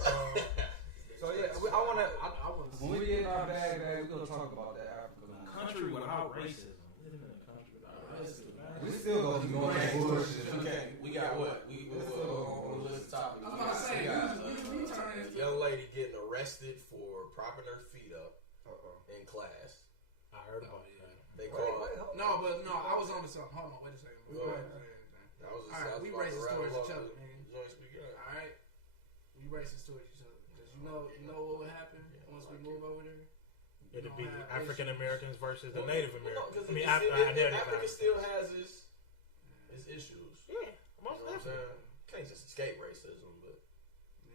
So yeah, I want to. I want to When we get in our bag, we're gonna talk about that Africa. Country without racism. Living in a country without racism. We still gonna be going that bullshit. We got what? We on the list of topics. I was about to say, we turn into Young lady getting arrested for propping her feet up in class. I heard about it. They called. No, I was on to something. Hold on, wait a second. Go ahead. I was All right, we about to racist rattle towards off each other, the man. joint speaker. All right, we racist towards each other because you know what would happen once we move over there? It'd be African Americans versus the Native Americans. Africa still has its issues. Yeah, most definitely. Can't just escape racism, but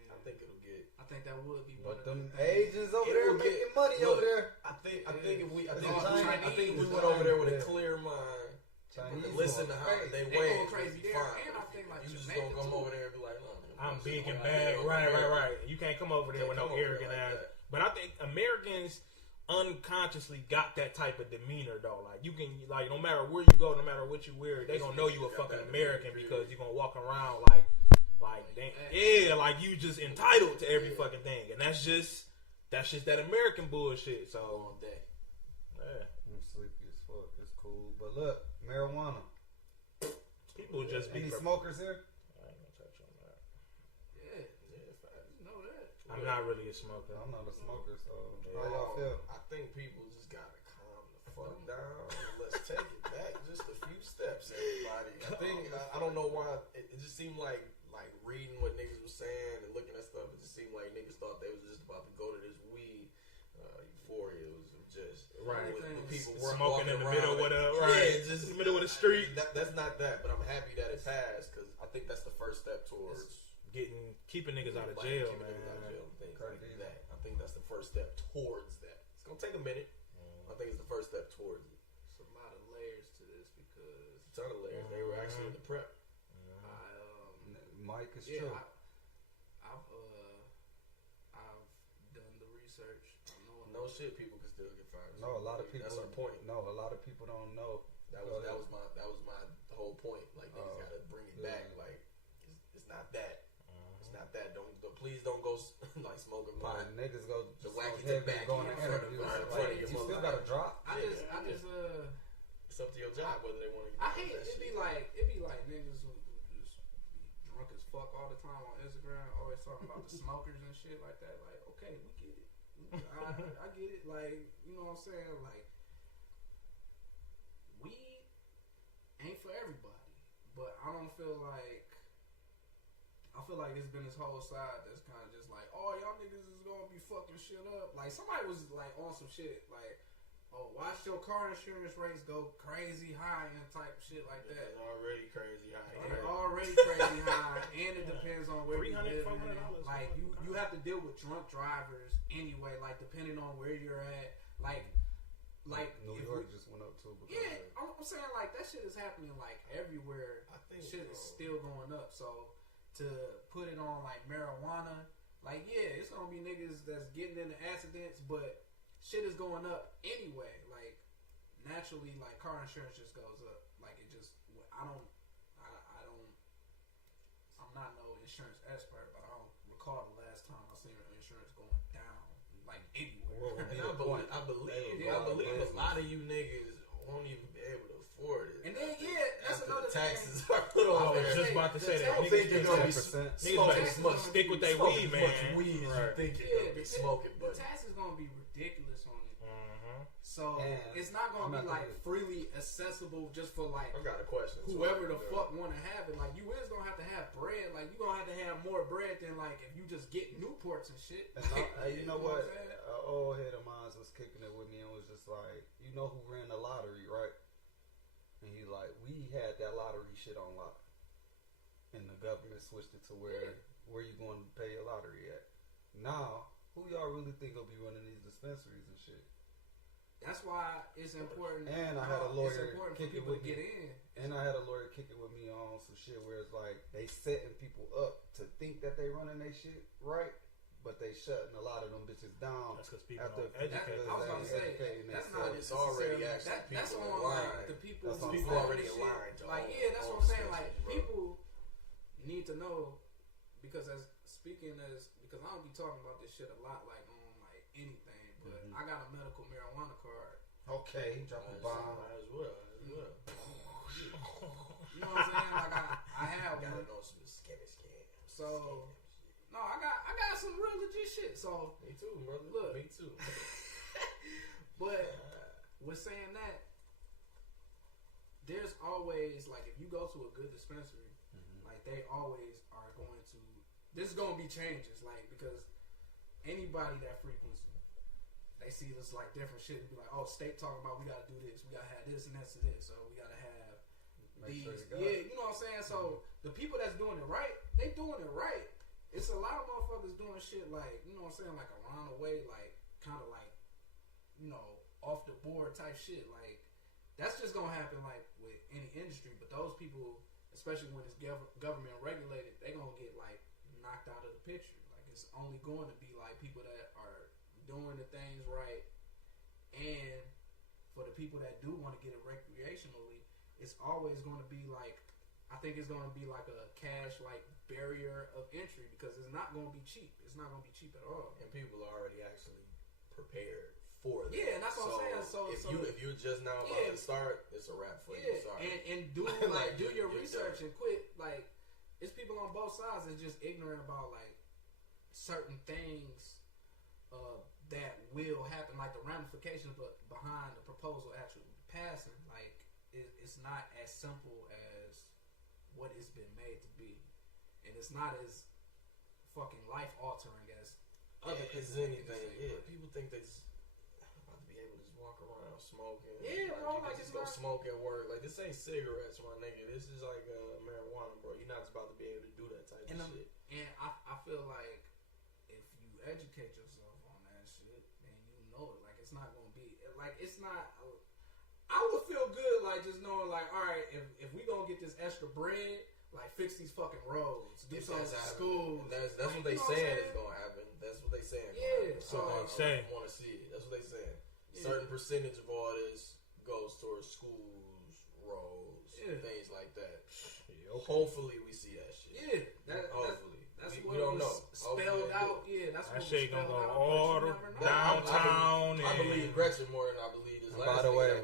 I think it'll get. I think that would be. But them Asians over there making money over there. I think if we went over there with a clear mind and listen to how they way, go crazy there, and I think like you just gonna come over there and be like, I'm big and bad. Right. You can't come over there with no arrogant ass. But I think Americans unconsciously got that type of demeanor though. Like you can, like, no matter where you go, no matter what you wear, they gonna know you a fucking American because you gonna walk around like like you just entitled to every fucking thing, and that's just that American bullshit. So yeah, I'm sleepy as fuck. It's cool, but look, marijuana. People just be any smokers here? I ain't gonna touch on that. Yeah, you know that. I'm not really a smoker. I'm not a smoker, so how y'all feel? I think people just gotta calm the fuck down. Let's take it back just a few steps, everybody. I think I don't know why it just seemed like reading what niggas was saying and looking at stuff. It just seemed like niggas thought they was just about to go to this weed euphoria. It was just right. With people were smoking in the around middle with just in the middle of the street. That's not that, but I'm happy that it passed because I think that's the first step towards keeping niggas out of jail, man. Things like that. I think that's the first step towards that. It's gonna take a minute. I think it's the first step towards it. It's a lot of layers to this because a ton of layers. They were actually in the prep. Mike is yeah, true. I've done the research. No shit, people can still get fired. No, a lot of people. That's our point. No, a lot of people don't know. That was my whole point. Like niggas gotta bring it back. Like it's not that. It's not that. Don't please don't go like smoking pot. Niggas go the wacky heavy going to interviews. You still got to drop. I just it's up to your job whether they want to. I hate it. Be like niggas who just be drunk as fuck all the time on Instagram, always talking about the smokers and shit like that. Like, okay, we get it. I get it. Like, you know what I'm saying? Like, weed ain't for everybody, but I don't feel like. I feel like it's been this whole side that's kind of just like, oh, y'all niggas is gonna be fucking shit up. Like, somebody was like on some shit like, oh, watch your car insurance rates go crazy high and type shit like that. It's already crazy high. It's already crazy high, and it depends on where you live. Like, you have to deal with drunk drivers anyway. Like, depending on where you're at. Like New York just went up too. Yeah, I'm saying like that shit is happening like everywhere. I think shit is still going up. So to put it on like marijuana, like yeah, it's gonna be niggas that's getting into accidents, but shit is going up anyway. Like naturally, like car insurance just goes up. Like it just, I'm not no insurance expert, but I don't recall the last time I seen insurance going down like anywhere. I believe a lot of you niggas won't even be able to afford it. And then that's another taxes are put on. I was just about to say that. Niggas better stick with their weed, man. Weed, you think you're gonna be smoking, the but tax is gonna be ridiculous on it. So it's not gonna be like freely accessible just for like I got a question. Whoever the fuck want to have it. Like you is gonna have to have bread. Like you gonna have to have more bread than like if you just get Newports and shit. And you know what? An old head of mine was kicking it with me and was just like, you know who ran the lottery, right? And he like, we had that lottery shit on lock, and the government switched it to where you going to pay your lottery at. Now, who y'all really think will be running these dispensaries and shit? That's why it's important. And I had a lawyer kick it with me. Get in. And I had a lawyer kick it with me on some shit where it's like they setting people up to think that they running their shit right, but they shutting a lot of them bitches down. That's because people after don't educate. I was gonna say that's not. It's already actually that's on like the people. People already aligned. Like that's what I'm saying. Like people need to know because because I don't be talking about this shit a lot like on like anything. But I got a medical marijuana card. Okay, drop a bomb. As well. You know what I'm saying? Like I have one. So no, I got some real legit shit. So me too, brother. Look, me too. But with saying that, there's always like if you go to a good dispensary, like they always are going to. There's gonna be changes, like because anybody that frequency, they see this like different shit and be like, oh, state talking about we gotta do this, we gotta have this and that's this, so we gotta have these. Yeah, you know what I'm saying? So the people that's doing it right, they doing it right. It's a lot of motherfuckers doing shit like, you know what I'm saying, like around the way, like kind of like, you know, off the board type shit. Like that's just gonna happen like with any industry. But those people, especially when it's government regulated, they gonna get like knocked out of the picture. Like it's only going to be like people that are doing the things right, and for the people that do want to get it recreationally, it's always going to be like, I think it's going to be like a cash like barrier of entry because it's not going to be cheap. It's not going to be cheap at all. And people are already actually prepared for that. Yeah, and that's what I'm saying. So if you're just now about to start, it's a wrap for you. Sorry. And do like do your research and quit. Like it's people on both sides that's just ignorant about like certain things that will happen, like the ramifications behind the proposal actually passing. Like it's not as simple as what it's been made to be, and it's not as fucking life altering as other as anything. Yeah, people think they just about to be able to just walk around smoking. Yeah, bro, like just it's go not smoke at work. Like this ain't cigarettes, my nigga. This is like marijuana, bro. You're not just about to be able to do that type of shit. And I feel like if you educate yourself on that shit, then you know it. Like it's not gonna be like it's not. I would feel good like just knowing like, all right, if we gonna get this extra bread, like fix these fucking roads, do some schools. That's like, what they saying is gonna happen. That's what they saying. Yeah, so I want to see it. That's what they saying. Yeah. Certain percentage of all this goes towards schools, roads, things like that. Yeah, okay. Hopefully we see that shit. Yeah, hopefully. That's what we don't know. Spelled out. Yeah, that's what shit gonna go all downtown. I believe Gretchen more than I believe this. By the way,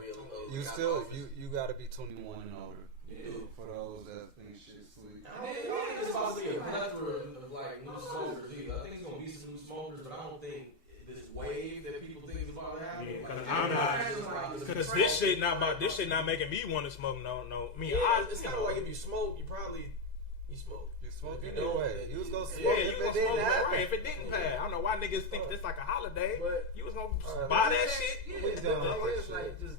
you still you gotta be 21 and older. Yeah. For those that think shit sweet. I don't think it's about to be a plethora of like new smokers either. I think it's gonna be some new smokers, but I don't think this wave that people think is about to happen. Yeah, because this shit not making me want to smoke. No. I mean, it's kind of like if you smoke, you smoke. You smoke anyway. You was gonna smoke if it didn't happen. If it didn't pass, I don't know why niggas think this like a holiday. But you was gonna buy that shit. Yeah, it's like just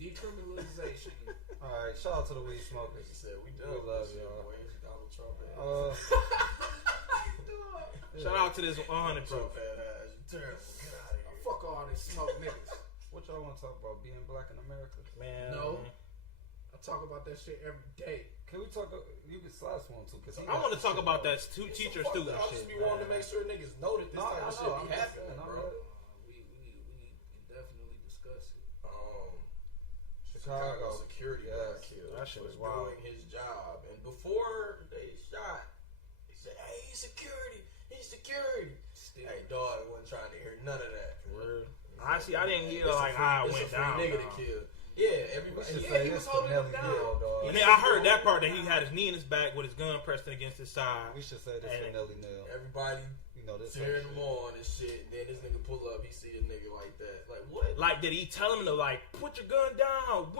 decriminalization. All right, shout out to the weed smokers. We love y'all. Donald Trump. Shout out to this 100 Pro. Terrible. Get out of here. Fuck all this smoke niggas. What y'all want to talk about? Being black in America? Man, no. I talk about that shit every day. Can we talk? You can slash one too, because I want to talk about that teacher student shit. I just be wanting to make sure niggas know that this type of shit be happening, bro. We definitely discuss it. Chicago security got killed. That shit was wild. Doing his job, and before they shot, he said, "Hey, he's security. He's security." Still. Hey, dog, I wasn't trying to hear none of that. Honestly, I didn't hear like how it went down. Nigga to kill. Yeah, everybody. He was holding him down. And then I heard that part that he had his knee in his back with his gun pressed against his side. We should say this for Nelly Nell. Everybody, this cheering him on and shit. And then this nigga pull up, he see a nigga like that. Like what? Like did he tell him to like put your gun down?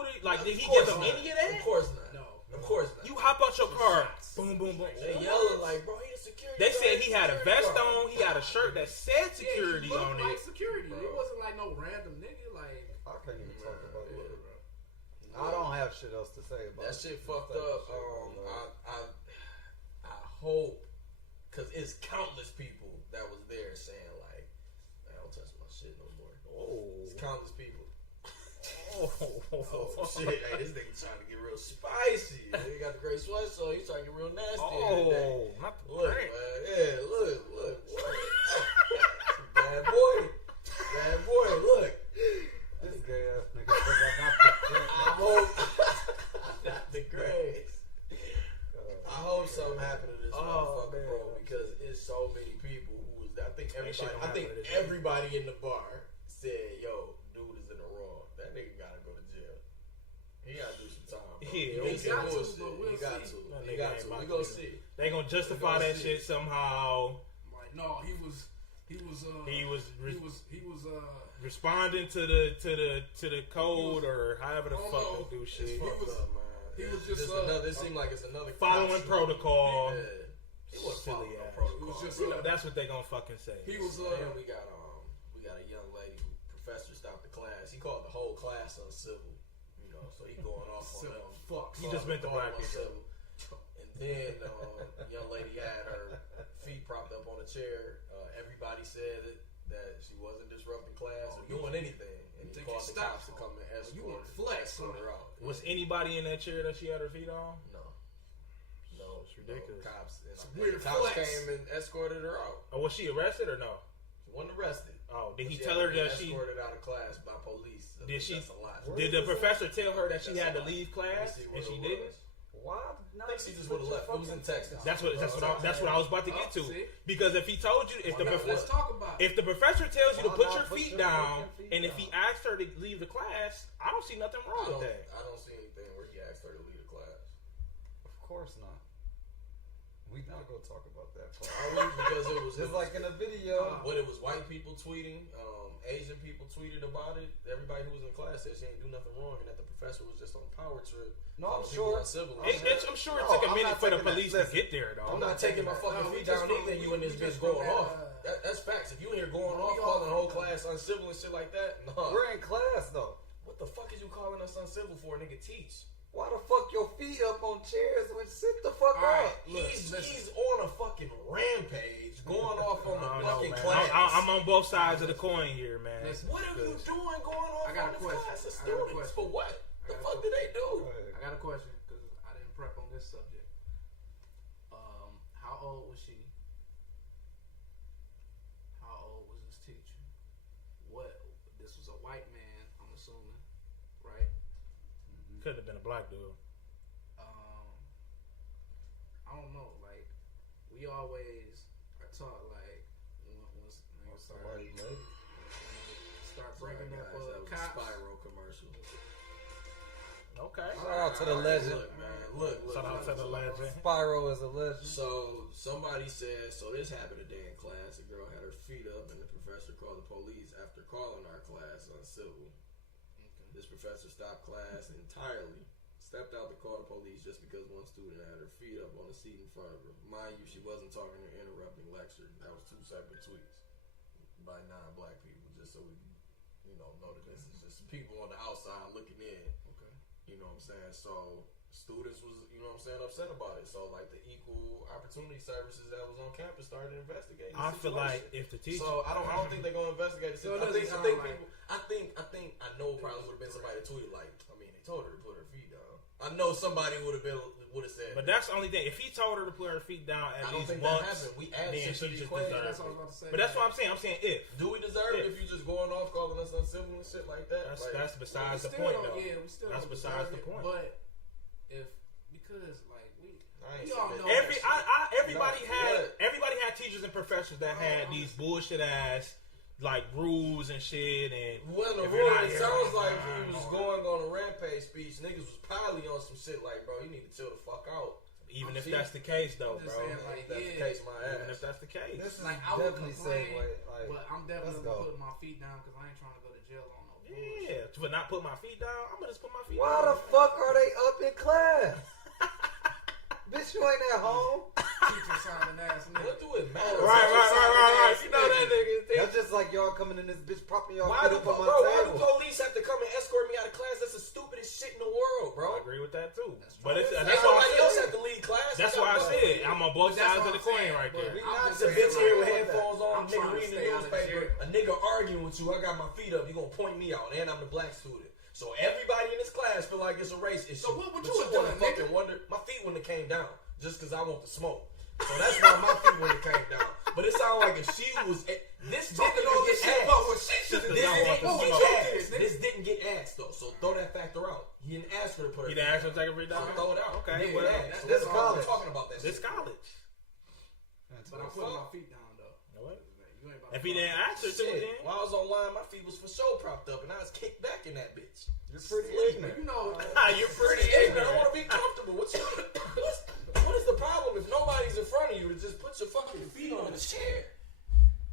Did he give him any of that? Of course not. No. Of course not. You hop out your car, boom, boom, boom. They yelling like, bro, he the security. They said he had a vest on. He had a shirt that said security on it. Like security. Bro. It wasn't like no random nigga. Like I can't even talk about it. I don't have shit else to say about that. Shit fucked up. I hope, cause it's countless people that was there saying like, I don't touch my shit no more. It's countless people. Oh shit! Hey, this nigga trying to get real spicy. He got the gray sweat, so he's trying to get real nasty. Not the look, man. Yeah, look. Bad boy. Look. This gay ass nigga. I hope not the grays. I hope something happened to this motherfucker, bro, because it's so many people who was. I think everybody in the bar said, "Yo, dude is in the wrong. That nigga gotta go to jail. He gotta do some time. Bro. He got to. We gonna see. They gonna justify that shit somehow. Like no, he was responding to the code or however the fuck they do shit. He was just another. It seemed like it's another following protocol. He wasn't following no He protocol. was was just You know, that's what they gonna fucking say. he was And we got a young lady who professor stopped the class. He called the whole class uncivil. You know, so he going off on them. fuck. He just meant the black people. uncivil. And then the young lady had her feet propped up on a chair. Everybody said that she wasn't disrupting class or doing anything. And he called the cops to come and escort her out. Was anybody in that chair that she had her feet on? No. It's ridiculous. No, cops. Weird Cops flex. came and escorted her out. Oh, was she arrested or no? She wasn't arrested. Oh, did he She tell had her to be that she? escorted out of class by police? Did she? That's a lot. Did the professor tell her that she That's had a to lot. leave Let me class see and what she it didn't? was. Why? I think she just would have left. It was in Texas. That's what I was about to get to. See? Because if he told you, Let's talk about it. if the professor tells you to Why put not your put feet your down, fucking feet and if he down? asked her to leave the class, I don't see nothing wrong with that. I don't see anything where he asked her to leave the class. Of course not. We not gonna talk about that. Because it was Just like in a video. But it was white people tweeting, Asian people tweeted about it. Everybody who was in class said she ain't do nothing wrong, and that the professor was just on a power trip. No, I'm calling people sure. uncivil and I'm shit. sure it No, took a I'm minute not for the taking that. police to Listen, get there, though. I'm not taking my fucking No, we feet down just from- either. You and this we bitch just going from off. that, That's facts. If you in here going we off, all calling the whole from class uncivil and shit like that, nah. We're in class though. What the fuck is you calling us uncivil for, nigga? Teach. Why the fuck your feet up on chairs? Which sit the fuck All right, up. look, He's listen. on a fucking rampage, going off on I the don't know, fucking man. class. I'm on both sides of the coin here, man. Listen. What are you doing going off I got on a this question. class of I got a students? question. For what? I The got a fuck did they do? I got a question because I didn't prep on this subject. How old was she? How old was this teacher? What? This was a white man, I'm assuming, right? Could have been a black dude. I don't know. Like, we always are taught like once niggas start bringing Sorry, up guys, that was a cops. Spyro commercial. Okay. Shout out to the legend. Look, man. Look. Shout out to the legend. Spyro is a legend. So somebody said, so this happened today in class. A girl had her feet up, and the professor called the police after calling our class uncivil. This professor stopped class entirely, stepped out to call the police just because one student had her feet up on the seat in front of her. Mind you, she wasn't talking or interrupting lecture. That was 2 separate tweets by non-black people, just so we, know that this is just people on the outside looking in. Okay. You know what I'm saying? So students was, upset about it. So like the equal opportunity services that was on campus started investigating. I the feel situation. like if the teacher, So I don't think they're gonna investigate the So it situation. doesn't I sound think know probably would have been somebody that tweeted like, they told her to put her feet down. I know somebody would have said. but that's the only thing. If he told her to put her feet down at I don't least think that once, happened. We added then shit to she the just equation. deserves That's what I was about to say. But that's what I'm saying. I'm saying if. Do we deserve it if you just going off calling us uncivil and shit like that? That's besides the We still point, don't- though. Yeah, we still That's don't besides deserve the point. it, But because like I ain't we all saying know that. Everybody had teachers and professors that had these bullshit ass like rules and shit. And Well, the if you're rule, not it here- sounds like he was going on a rampage speech. Niggas was probably on some shit like, bro, you need to chill the fuck out. even if that's the case, though, I'm just bro. saying, like, If that's the yeah. case, my Even ass. if that's the case. This is like I would definitely complain, segue. but I'm definitely let's go. putting my feet down because I ain't trying to go to jail on no bullshit. Yeah, to not put my feet down, I'm gonna just put my feet Why down. the fuck are they up in class? Bitch, you ain't at home. Teacher sounding ass nigga. What do it matter? Right. You know that nigga. That's just like y'all coming in this bitch propping y'all Why feet do up on my why do table. police have to come and escort me out of class? That's the stupidest shit in the world, bro. I agree with that too. But But That's that's why somebody else I have said. to lead class. That's why I said I'm on both But that's sides what of the I'm coin saying, right but there. we not just The saying bitch here with that. headphones on, I'm nigga trying to reading the stay out of newspaper, jail. a nigga arguing with you. I got my feet up. You gonna point me out, and I'm the black student. So everybody in this class feel like it's a race issue. So what would But you have wanna done, fucking nigga? wonder? My feet wouldn't have came down just because I want to smoke. So that's why my feet wouldn't have came down. But it sounds like if she was this didn't Talking all even this get shit about what asked. she should have This done. didn't What get would you asked. did, nigga? This didn't get asked though. So throw that factor out. He didn't ask her to put her. You didn't ask her to take a free So down? throw it out. Okay, Yeah, well, yeah. that's That's all college. I'm We're talking about that. This shit. college. But I'm putting my feet down though. You know what? You ain't about If to he didn't ask her to, Shit. then While I was online, my feet was for sure propped up, and I was kicked back in that bitch. You're pretty ignorant. You know, you're Pretty ignorant. I want to be comfortable. What is the problem if nobody's in front of you to just put your fucking feet on the chair?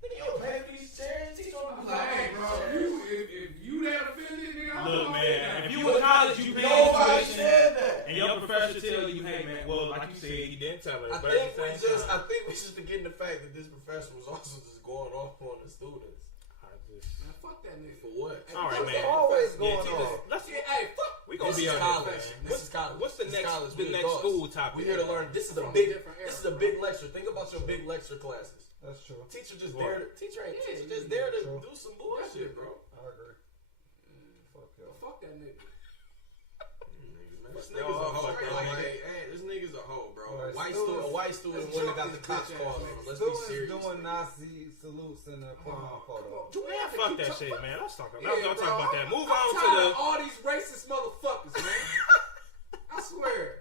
Nigga, you don't pay for these chairs. These don't Like, hey, bro, if you that offended, nigga, I'm look, gonna man. pay If you in college, you pay Nobody tuition, said that. and your professor tell you, hey, man, well, like you said, he didn't tell Melo. I think we should forget the fact that this professor was also just going off on the students. Man, fuck that nigga. For what? All right, man. Always going on. Hey, fuck. We gonna be on college. this, This is college. What's the This is next college. the We next adults. school topic? We here to learn. This is a From a big. different era, This is a big lecture. Think about your big lecture classes. That's true. Teacher just What? there. Teacher just there to True. do some bullshit, bro. I agree. Fuck Well, y'all. fuck that nigga. This nigga's a hoe, bro. Hey, this nigga's a hoe, bro. A white student when they got the cops calling him. Let's be Students serious. doing Nazi salutes in the prom photo. Man, fuck that shit, man. Let's talk about. Yeah, Let's bro. talk about that. Move I'm on tired to of all these racist motherfuckers, man. I swear.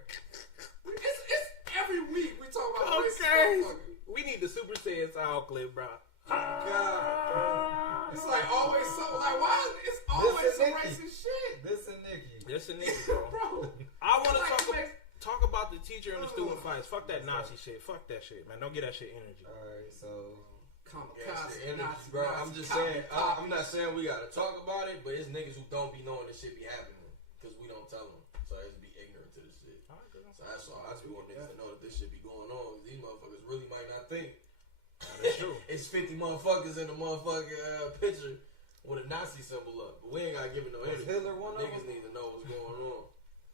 It's every week we talk about racist motherfuckers. We need the Super Saiyan sound clip, bro. God, it's like always something. Like why? It's always some racist shit, This and Nikki. Yes, and nigga, bro. bro. I want to Like, talk about the teacher and the student fights. Fuck that Nazi shit. Fuck that shit, man. Don't get that shit energy. Alright, so Kamikaze, Energy, Nazi, bro. Nazi, I'm just copy, saying. copy. I'm not saying we gotta talk about it, but it's niggas who don't be knowing this shit be happening because we don't tell them. So they just be ignorant to this shit. So that's all. I just want niggas to know that this shit be going on. These motherfuckers really might not think. That's true. It's 50 motherfuckers in the motherfucking picture with a Nazi symbol up. But we ain't gotta give it no was energy. Hitler one of Niggas them? need to know what's going on.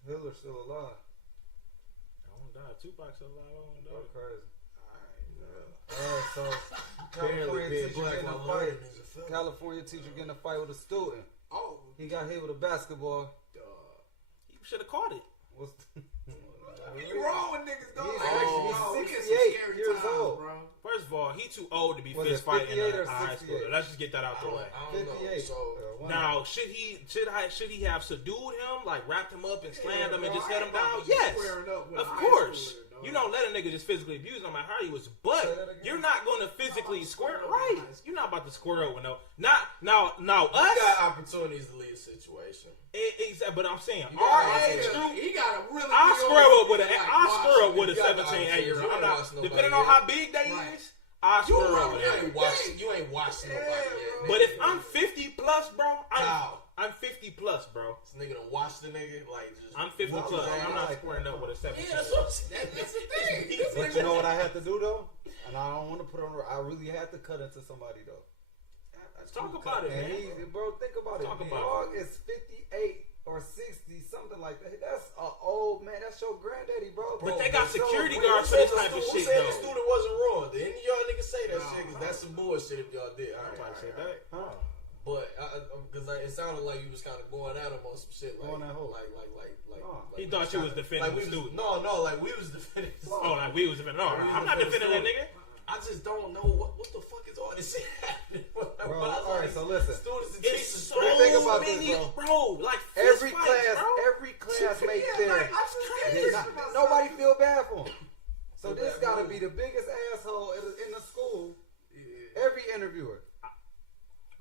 Hitler's still alive. I won't die. Tupac's still alive. I won't That's die. crazy. Alright, Alright, so Apparently California being teacher black getting a while fight. learning is a felony. California teacher getting a fight with a student. Oh, He got hit with a basketball. You should have caught it. What's you wrong with niggas going He's like, actually yo, we in some 68 scary years times, old. bro. First of all, he too old to be Was fist it fighting 58 in or a high school. 68? Let's just get that out the way. I don't know. 58? So, Now, should he have subdued him, like wrapped him up and slammed him and bro, just I set ain't him down? about to be Yes, squaring up with of a high course. schooler, dog. You don't let a nigga just physically abuse him. I how he was, Say that but again. you're not going to physically square. square up Right? with high school. You're not about to square up with no. Not now. you Us. got opportunities to leave a situation. But I'm saying You our got age opportunities. group. He got a really. I good square old up with a. like I square up with a You got the 17, 8 year old. opportunities. I'm You ain't not watched nobody depending on yet. how big they Right. is. I square up right. with You it. ain't watched nobody yet. But if I'm 50 plus, bro, I'm 50 plus, bro. This nigga done watched the nigga like just. I'm 50 What's plus. his name? I'm not Like squaring up with a 17. Yeah, that's what I'm saying. That's the thing. This But nigga- you know what I had to do though? And I don't want to put on. I really had to cut into somebody though. Talk about it, And man. he, bro, think about it. Talk Man. about Dog is 58 or 60, something like that. That's an old man. That's your granddaddy, bro. But they got So, security who guards for said this type of Who shit, said the though. student wasn't wrong? Did any of y'all niggas say that shit? Cause that's some bullshit if y'all did. All right, Nobody said all right. that. Huh. But because it sounded like you was kind of going at him on some shit, like Going at who? like. He thought you was defending like we the was, student. No, like we was defending. Oh, like we was defending. No, I'm not defending that nigga. I just don't know what the fuck is all this shit happening. Bro, all right, so listen. Students and It's teachers, so Think about this, many, bro. Like Every fist fights, class, bro. every classmate there. like, I just They not- nobody feel bad for him. So Feel this bad got to for be who? the biggest asshole in the school. Every interviewer,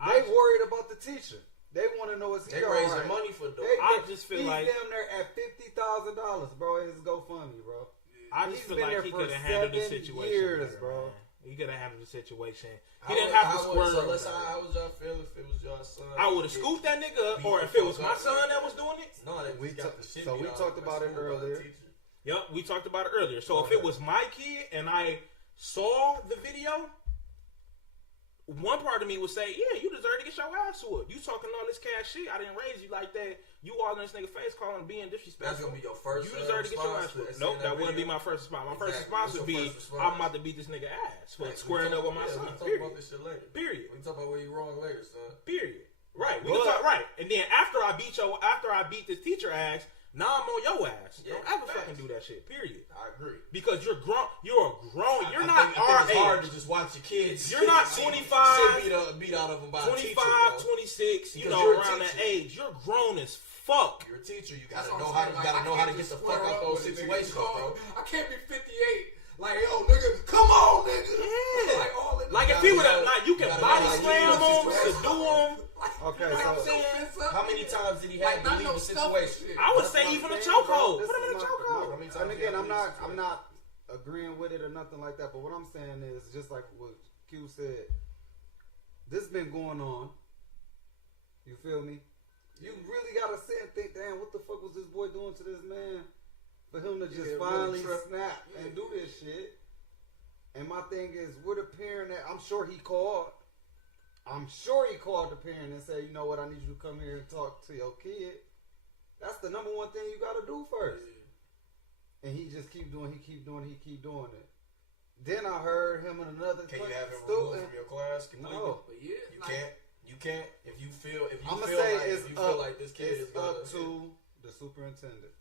I- they worried about the teacher. They want to know is he they all raising right. money for dope. I just feel he's like- down there at $50,000, bro. In his GoFundMe, bro. I just He's feel been like there he for could have handled the 7 situation years, better, bro. man. He could have handled the situation. How He didn't would- have to how would- square So up. let's how would y'all feel if it was your son? I would have scooped that nigga up, or if it was my son that was doing it. No, they We got talk- the shit. so beat we out talked of about it school by the earlier. teacher. Yep, we talked about it earlier. So if it was my kid and I saw the video, one part of me would say, yeah, you deserve to get your ass whooped. You talking all this cash shit. I didn't raise you like that. You all in this nigga face calling him being disrespectful. That's gonna be your first. You deserve to get your ass whooped. Nope, that wouldn't be my first response. My first response would be, I'm about to beat this nigga ass for squaring up with my son. We talk Period. about this shit later. Period. We talk about where you wrong later, son. Period. Right. We can talk right. And then after I beat this teacher ass, now I'm on your ass. Yeah, Don't ever facts. fucking do that shit. Period. I agree. Because you're grown. You're grown. You're I not think our it's hard age. to just watch your kids. You're not shit 25, beat out of them by a teacher, 25, bro. 26, you Because know, you're a around that teacher. age. You're grown as fuck. You're a teacher. You That's gotta what know I'm how to. saying, You like, gotta know I how to can't get the just fuck square out up those with it, nigga. situations, bro. I can't be 58. Like, yo, nigga, come on, nigga. Yeah. Like, all in Like the- if he would gotta- have, like you can gotta body know, like, slam you know, him, situation. subdue him. Okay, Like, so I'm so pissed up, How many nigga. times did he Like, have to not leave no the stuff and situation? shit. I would That's say my even a thing, chokehold. bro. Put This him in a is my- chokehold. How many times And did he again, have I'm to leave not, the I'm not agreeing with it or nothing like that. But what I'm saying is just like what Q said. This been going on. You feel me? You really gotta sit and think, damn, what the fuck was this boy doing to this man? for him to just finally snap and do this shit. And my thing is, with a parent that I'm sure he called the parent and said, you know what, I need you to come here and talk to your kid. That's the number one thing you got to do first. And he just keep doing it. Then I heard him in another. Can you have him removed from your class completely? No, But yeah, You can't. If you feel like this kid is up gonna, to the superintendent.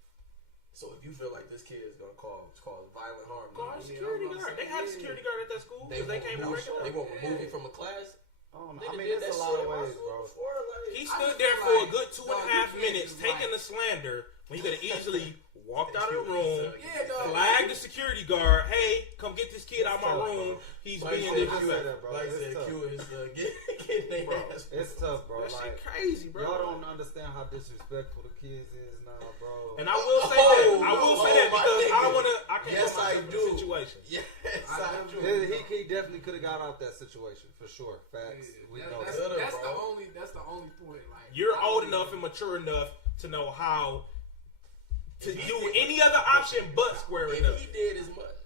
so if you feel like this kid is gonna cause violent harm, Call a security guard. They had a security guard at that school because they came to break it They up. won't remove you from a class. I don't know. Nigga I mean, did there's that a lot shit of in my ways, school bro. before, like, He I stood just there feel for a like, good 2.5 you minutes can't taking do the slander when he could have easily walked out of the room, Yeah, dog. flagged the security guard, hey, come get this kid out of my room. He's Like being I said, disrespectful. like I said, It's Q tough. is getting their ass. It's tough, bro. That shit Like, crazy, bro. y'all don't understand how disrespectful the kids is now, bro. And I will say that. I will say that my because nigga. I can't Yes, put myself I in do. the situation. Yes, I I do. do. He definitely could have got out that situation for sure. Facts. We know That's that. the bro. only point. Like You're old enough and mature enough to know how to do any other option but squaring up. If he did as much,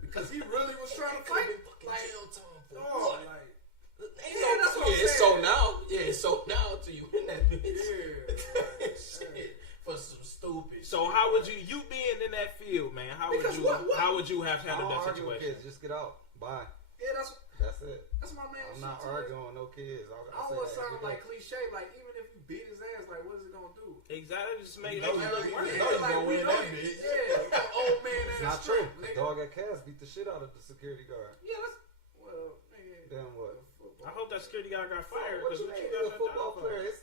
because he really was trying to fight. Like, jail time for dog, what? like, That's what I'm saying. It's so now. Yeah, it's so now to you in that bitch. Yeah. Shit. For some stupid. So how would you being in that field, man? How Because would you what? how would you have I handled don't that argue with situation? kids. Just get out. Bye. Yeah, That's it. that's my man. I'm not shit, too. arguing with no kids. I don't want to sound like cliche. Like, even if you beat his ass, like, what is it gonna do? Exactly, just make it know you look worse. you know you gonna win that bitch. Yeah, that old man It's ass not true. strength, nigga. Dog at Cass beat the shit out of the security guard. Yeah, well, nigga. Then what? I hope that security guy got fired What because you what mean? you He's got a football that player. It's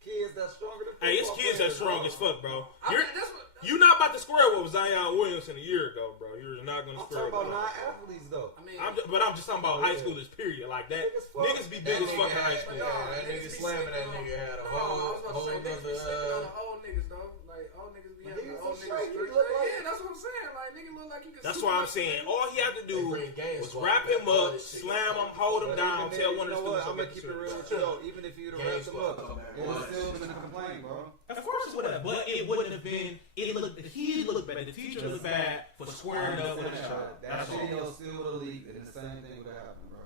kids that's stronger than football Hey, it's kids that's players, strong as fuck, bro. I You're mean, that's what. you not about to square with Zion Williamson a year ago, bro. You're not gonna I'm square talking with about him. non-athletes though. I mean, But I'm just talking about high schoolers, period. Like that. Big as fuck. Niggas be big as fuck in high school. Yeah, that nigga slamming that nigga had a I was about to whole say, niggas be sleeping on nother. the old niggas, though. Like, old niggas be having He's the old a niggas straight. He street. look like- Yeah, that's what I'm saying. Like, nigga look like he could. That's super why I'm fight. saying all he had to do Bring game was squad wrap him back, all up, this shit. slam him, hold him But down, even tell then, one you of the know what? students. I'm to gonna keep it make real sure. with you though. Even if you'd have Game wrapped him squad up, come back. it would still been a complaint, bro. Of course it would have, but it wouldn't have been. It looked. The kid looked bad. The teacher looked bad for squaring up with a child. That That's all. video still would have leaked, and the same thing would have happened, bro.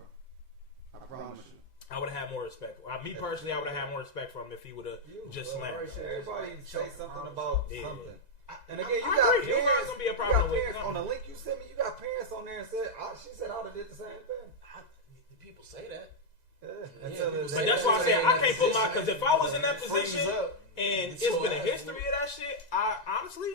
I promise you. I would have had more respect. Me personally, I would have had more respect for him if he would have just slammed. Everybody say something about Yeah. something. And again, you I got agree. It parents. wasn't gonna be a You problem got with parents nothing. on the link you sent me. You got parents on there and said she said I would have did the same thing. People say that. Yeah. Yeah, Until people it's- say But that's why I'm saying I can't put my, because if I was in that Freeze position up. and It's it's so been a bad. history of that shit, I honestly,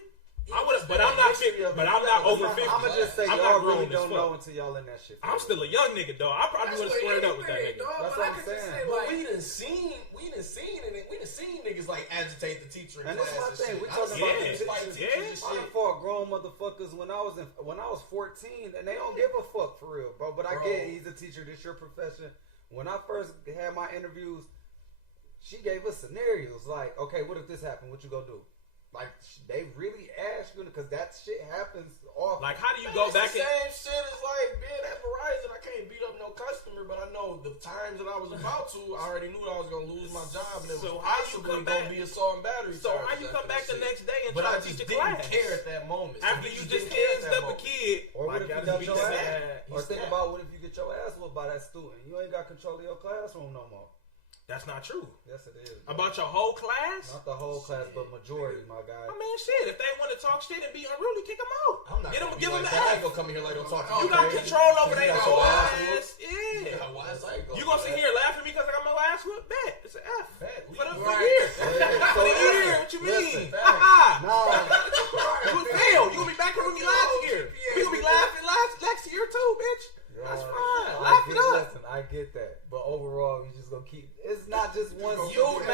I Yeah, would have. But I'm not 50. But I'm not over 50. I'm gonna just say I'm y'all not grown really as don't fuck. know until y'all in that shit. I'm still a young nigga, dog. I probably would have squared up with that nigga. That's what I'm saying. But we done seen niggas like agitate the teacher in And class that's my and thing. shit. We I talking seen about niggas the fight teachers. teachers and I shit. fought grown motherfuckers when I was 14, and they don't give a fuck for real, bro. But I Bro. get it. He's a teacher. This your profession. When I first had my interviews, she gave us scenarios like, okay, what if this happened? What you gonna do? Like they really ask you because that shit happens often. Like, how do you Man, go it's back the and same shit as like being at Verizon. I can't beat up no customer, but I know the times that I was about to, I already knew I was gonna lose my job, and it So was how you possibly come gonna back- be assault and battery. So how charges you after come back that the shit. next day and But try I to just teach a didn't class? care at that moment. After you just didn't care at kids that up a moment. kid, Or what like, if I you just got beat your that ass? ass. Or think about what if you get your ass whooped by that student? You ain't got control of your classroom no more. That's not true. Yes, it is. bro. About your whole class? Not the whole class, but majority, my guy. I mean, shit. If they want to talk shit and be unruly, kick them out. I'm not Give them, gonna give be them like the that. I F. ain't gonna come in here like don't talk to You me got crazy. control over You their got whole your ass ass. whooped. Yeah. Yeah, why is that You gonna sit here laughing at me because I got my ass whooped? Bet. It's an F. Bet. For the Right. year. So For the year. listen, What you listen, mean? facts. Ha No, You failed. You gonna be back here when you last year. We gonna be laughing next year too, bitch. That's fine. Laugh it up. Listen, I get that, but overall, we just gonna keep. It's not just one. You've student.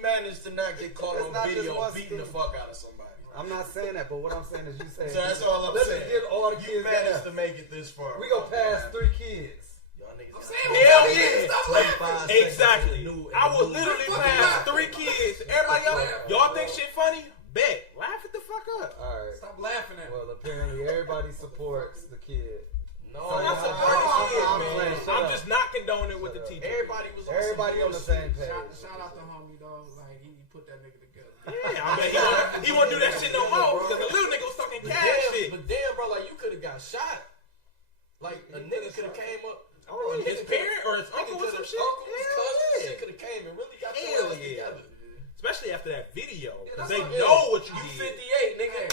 managed to not get caught It's on not just video one beating the student. fuck out of somebody. I'm not saying that, but what I'm saying is, you say. So that's all I'm Let's saying. get all the You kids managed that to make it this far. we gonna pass 3 kids. Y'all niggas. I'm got saying, Hell we yeah. stop laughing. 25 seconds Exactly. in the new- I would in the literally new- pass 3 kids. Everybody else, y'all think shit funny? Bet. Laugh it the fuck up. All right. Stop laughing at me. Well, apparently everybody supports the kid. No, I'm not I'm supporting shit, playing. man. Shut I'm up. just not condoning with the Shut up. teacher. Everybody was on Everybody some on the bullshit. same page. Shout out to homie, dog. Like, he put that nigga together. Yeah, I mean, he won't do that shit no more because the little nigga Like a nigga could have came up. Oh, his parent or his uncle or some shit. Uncle, his cousin, Yeah. shit could have came and really got Hell their ass yeah. together. Especially after that video, because that's they what- know what you You did. 58, nigga.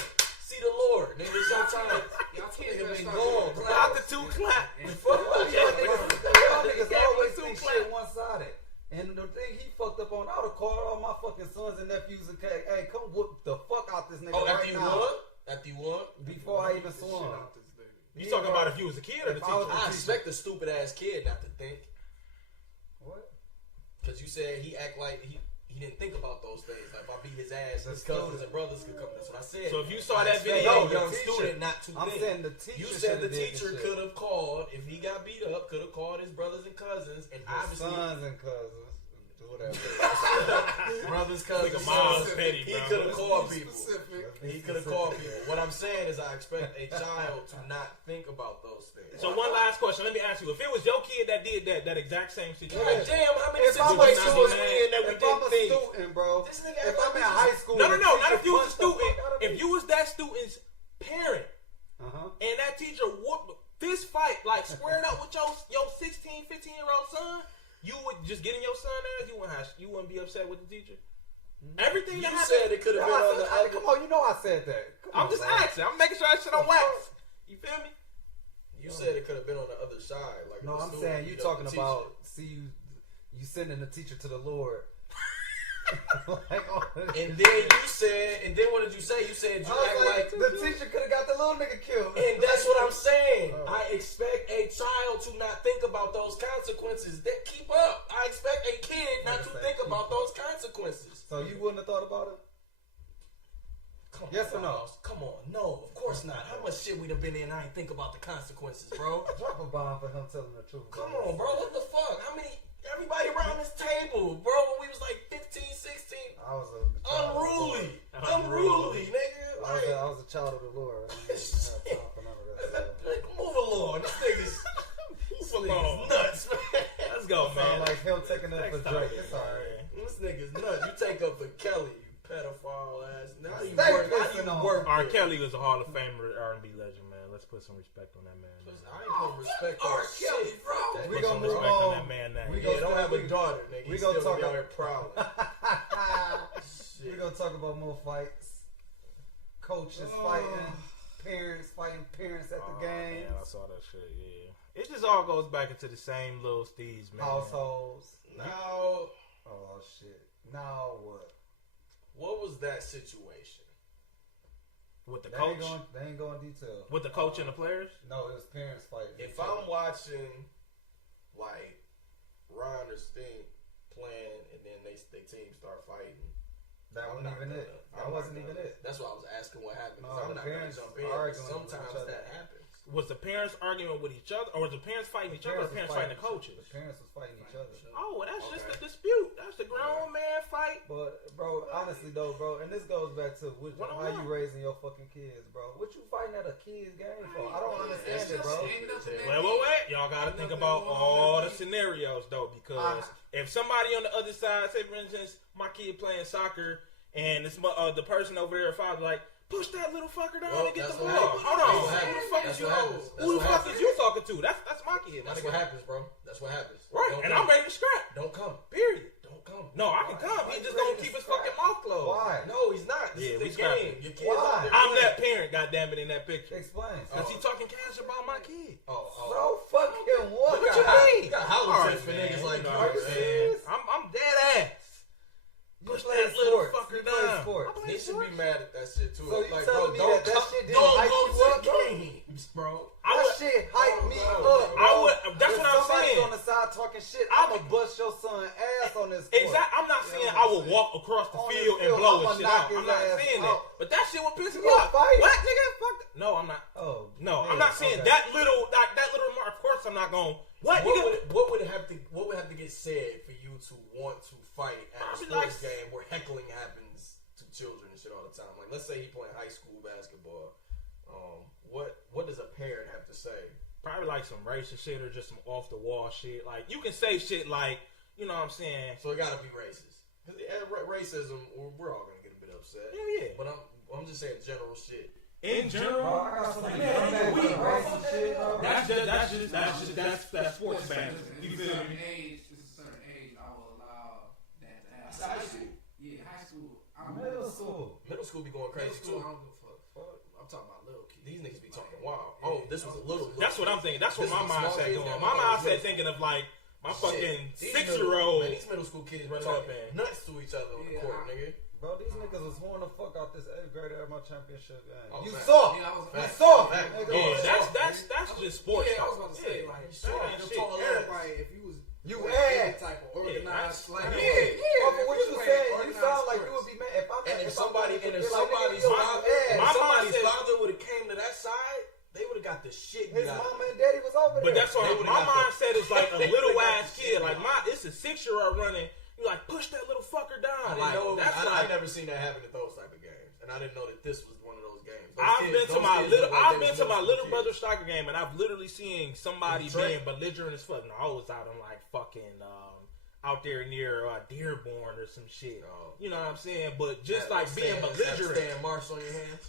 See the Lord, nigga. Sometimes Y'all kids nigga better been start gone. Not the two clap. Y'all niggas always two think clap. shit one-sided. And the thing he fucked up on, I would call all my fucking sons and nephews and hey, come whoop the fuck out this nigga Oh, right after you now. won? After you won? Before I even saw him. You talking about if you was a kid or the If I was teacher? I expect a stupid ass kid not to think. What? Because you said he act like he didn't think about those things. Like if I beat his ass, his That's cousins true. and brothers could come. That's what I said. So if you saw I that expect video, a young the teacher- student not to I'm think. saying the teacher You said the shoulda did teacher this shit. could have called if he got beat up. Could have called his brothers and cousins, and His obviously sons and cousins. Whatever. brothers, cousins. Nigga, mom's sons. petty, He bro. could have called people. Specific. He could have called people. What I'm saying is, I expect a child to not think about those things. So one last question. Let me ask you: if it was your kid that did that exact same situation, Like, damn, how many If I'm a situations was we in that we if I'm didn't a think? student, bro. This nigga If act I'm like in we high just- school, no, the not teacher if you was a punched the student. fuck out of If me. you was that student's parent and that teacher whooped fist fight, like squared up with your 16, 15-year-old son, you would just get in your son ass. You wouldn't be upset with the teacher. Everything You that happened. said it could have been on the other. Come on, you know I said that. Come I'm on, just bro. asking. I'm making sure that shit on wax. You feel me? You said it could have been on the other side. Like No, the I'm student saying you beat up talking the about teacher. you sending the teacher to the Lord. Like, oh, And then you said, and then what did you say? You said you I was act like, like. the teacher could have got the little nigga killed. And that's what I'm saying. Oh. I expect a child to not think about those consequences. That keep up. I expect a kid not to think about those consequences. So you wouldn't have thought about it? Come on, Yes or no? Ross. Come on. No, of course not. How much shit we done been in? I ain't think about the consequences, bro. Drop a bomb for him telling the truth. Come on, bro. What the fuck? How many? Everybody around this table, bro. When we was like 15, 16. I was a child Unruly. of the Lord. Unruly, nigga. Like, I was a child of the Lord. I didn't have time for none of that stuff. like, move along. This nigga's along. nuts, man. Let's go, man. Sound like him taking up for Next Drake. topic, It's alright. This nigga's nuts. You take up for Kelly, you pedophile ass. Now you Stay work. Now pissing you on work. R. there. Kelly was a Hall of Famer, R&B legend, man. Let's put some respect on that man. I ain't putting respect on R. Kelly, shit. bro. We Put gonna some move respect on on. that man name. We Yeah, don't have a we- daughter, nigga. we He gonna still talk be out about- here prowling. We're gonna talk about more fights. Coaches fighting, parents fighting parents at the games, Man, I saw that shit, yeah. It just all goes back into the same little steez, man. households. Now, Oh shit. Now what? what was that situation? With the They coach? ain't going detail. With the coach and the players? No, it was parents fighting. If each I'm other. watching, like, Ron or Stink playing, and then they team start fighting, that I'm wasn't not even gonna- it. I'm That not wasn't gonna- even it. That's why I was asking what happened. 'Cause No, I'm the not gonna parents jump in. but arguing with each Sometimes other. that happens. Was the parents arguing with each other? Or was the parents fighting each other or the parents fighting the coaches? The parents was fighting each other. Oh, well, that's just Okay. a dispute. That's the grown man fight. But bro, honestly though, bro, and this goes back to how you raising your fucking kids, bro. What you fighting at a kid's game for? I don't understand it, bro. Wait. Y'all gotta think about all the scenarios though, because if somebody on the other side, say for instance, my kid playing soccer, and it's the person over there, father like, push that little fucker down Well, and get the that's ball. what Hold happens. on, That's who the what fuck happens. is you? That's what happens. Who the That's fuck what is you talking to? That's my kid. That's what happens, bro. That's what happens. Right, Don't and come. I'm ready to scrap. Don't come. Period. Don't come. No, I can come. He just gonna keep his fucking mouth closed. Why? No, he's not. This Yeah, we is the scrapping. game. Your kid's Why? out there I'm playing. that parent, goddammit, in that picture. Explain. Cause he talking cash about my kid. So fucking what? What you mean? You got hollow Alright, tips for man. niggas like you. Are you man. serious? I'm dead ass. Push play that little sports. fucker You play down. sports. I play He should sports. be mad at that shit too. So you like, telling bro, me don't that come, shit didn't don't hype go you to up, the bro? games, bro. I That would, shit hype me bro, up, bro. bro. I would. That's If what I'm somebody's saying. on the side talking shit, I I'ma would- bust your son ass on this court. Exactly. I'm not saying You know I what will I'm walk across the On the field and field, blow I'ma his shit knock out. his I'm not ass saying out. that. But that shit will piss me You gonna off. fight? What, nigga? Fuck that. No, I'm not. Oh, No, yeah, I'm not saying okay. that little remark. Of course, I'm not going. What, nigga? What would have to get said for you to want to fight at a Probably sports like- game where heckling happens to children and shit all the time? Like, let's say he playing high school basketball. What does a parent have to say? Probably like some racist shit or just some off the wall shit. Like you can say shit like, you know what I'm saying? So it gotta be racist. Because racism, we're all gonna get a bit upset. Hell yeah. But I'm just saying general shit. in general, Bro, I got some man, man, we- racist shit, bro. that's sports bad. You It's a feel certain me? age. It's a certain age. I will allow that to happen. That's high school. Yeah, high school. I'm Middle school. Middle school be going crazy School, I too. don't give a fuck. I'm talking about little kids. These niggas be talking wild. Oh, this was a little. That's what I'm thinking. That's what This my is small mindset kids going. got My no mindset idea. thinking of like my Shit. fucking These 6-year-old. Man, these middle school kids running Talk, up man. nuts to each other on the Yeah, court, nigga. Bro, these niggas was horn the fuck out this 8th grader at my championship game. Oh, You fact. saw. Yeah, I was. Fact. saw. Fact. Nigga. Yeah, that's just sports. Yeah, I was talk. about to say, Yeah. like, You saw that it. shit. Tall ass. everybody, if you was You like, ass. any type of organized, like, But what if you playing said, you organized sound like you sports. would be mad if I'm And if if somebody, I'm and if like, somebody's nigga, you father, ass. and My if somebody's mindset- father would have came to that side, they would have got the shit. His beat out of mama them. and daddy was over there. But that's They what would've my got the- mindset is like a little ass the kid. shit Like it's a 6-year-old running. You like push that little fucker down. I didn't Like know. that's I like never seen that happen at those type of games, and I didn't know that this was one of those games. Those I've kids- been to those my kids little look like I've they been was to my middle little school brother kids. soccer game, and I've literally seen somebody Detroit? being belligerent as fuck. No, I was out on like fucking out there near Dearborn or some shit. Oh. You know what I'm saying? But just That- like being Stan- belligerent, Stan Marsh on your hands.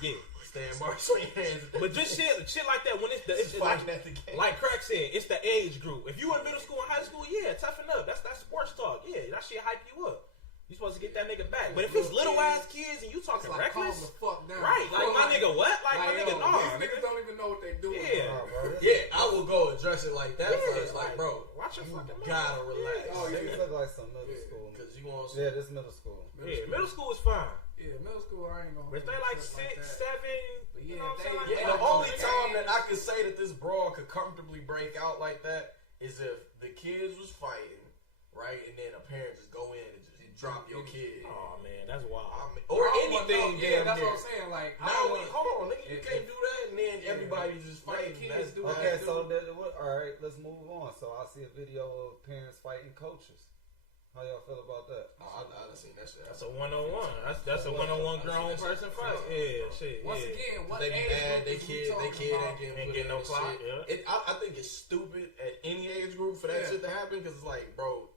yeah. Stan Marsh on your hands. But just shit like that when it's Just like, fighting at the game. like Craig said, it's the age group. If you in middle school and high school, yeah, toughen up. That's sports talk. Yeah, that shit hype you up. You supposed to get that nigga back. But if it's little ass kids and you It's talking like, calm reckless, the fuck down. right? Like my nigga, what? Like my nigga, yo, no. These niggas don't even know what they doing. Yeah. Nah, bro, this- Yeah, I will go address it like that Yeah, first. Like, bro, watch your you fucking mouth. gotta relax. Yeah. Oh, you nigga. look like some middle school. Because you want Yeah, this middle school. Yeah, middle school is fine. Yeah, middle school, I ain't gonna. But if they do like shit 6, that. 7, But you yeah, know what I'm they- saying? Like, Yeah, yeah, the only games. time that I could say that this brawl could comfortably break out like that is if the kids was fighting, right, and then a parent just go in and just drop your kid. Oh man, that's wild. Or Oh, anything. yeah, damn that's near. what I'm saying. Like, I Now, don't want hold on, nigga, you if- can't do that, and then everybody's just Let the fighting. kids That's do what Okay, they so do. all right, let's move on. So I see a video of parents fighting coaches. How y'all feel about that? I done seen that shit. That's a 1-on-1. That's a 1-on-1 grown person fight. Yeah, shit. Once Yeah. again, what They be age mad, group they is we kid talking ain't about? getting Ain't put getting in no and clock, shit. yeah. I think it's stupid at any age group for that Yeah. shit to happen because it's like, bro,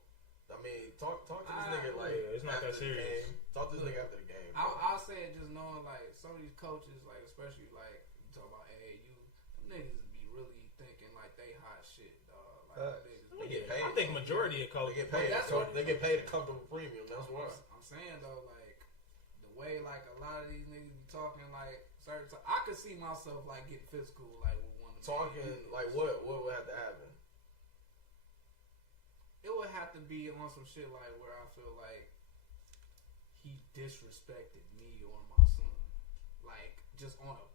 I mean, talk to this nigga like yeah, it's not after that the serious. game. Talk to this nigga after the game. bro. I'll say it just knowing like some of these coaches, like especially like you talk about AAU, them niggas be really thinking like they hot shit, dog. Like Facts. niggas They be- get paid. I think majority of They coaches. get paid. That's what- They get paid a comfortable premium. That's why. I'm saying though, like the way like a lot of these niggas be talking like certain, I could see myself like getting physical like with one of them. Talking like what would have to happen? It would have to be on some shit like where I feel like he disrespected me or my son, like just on a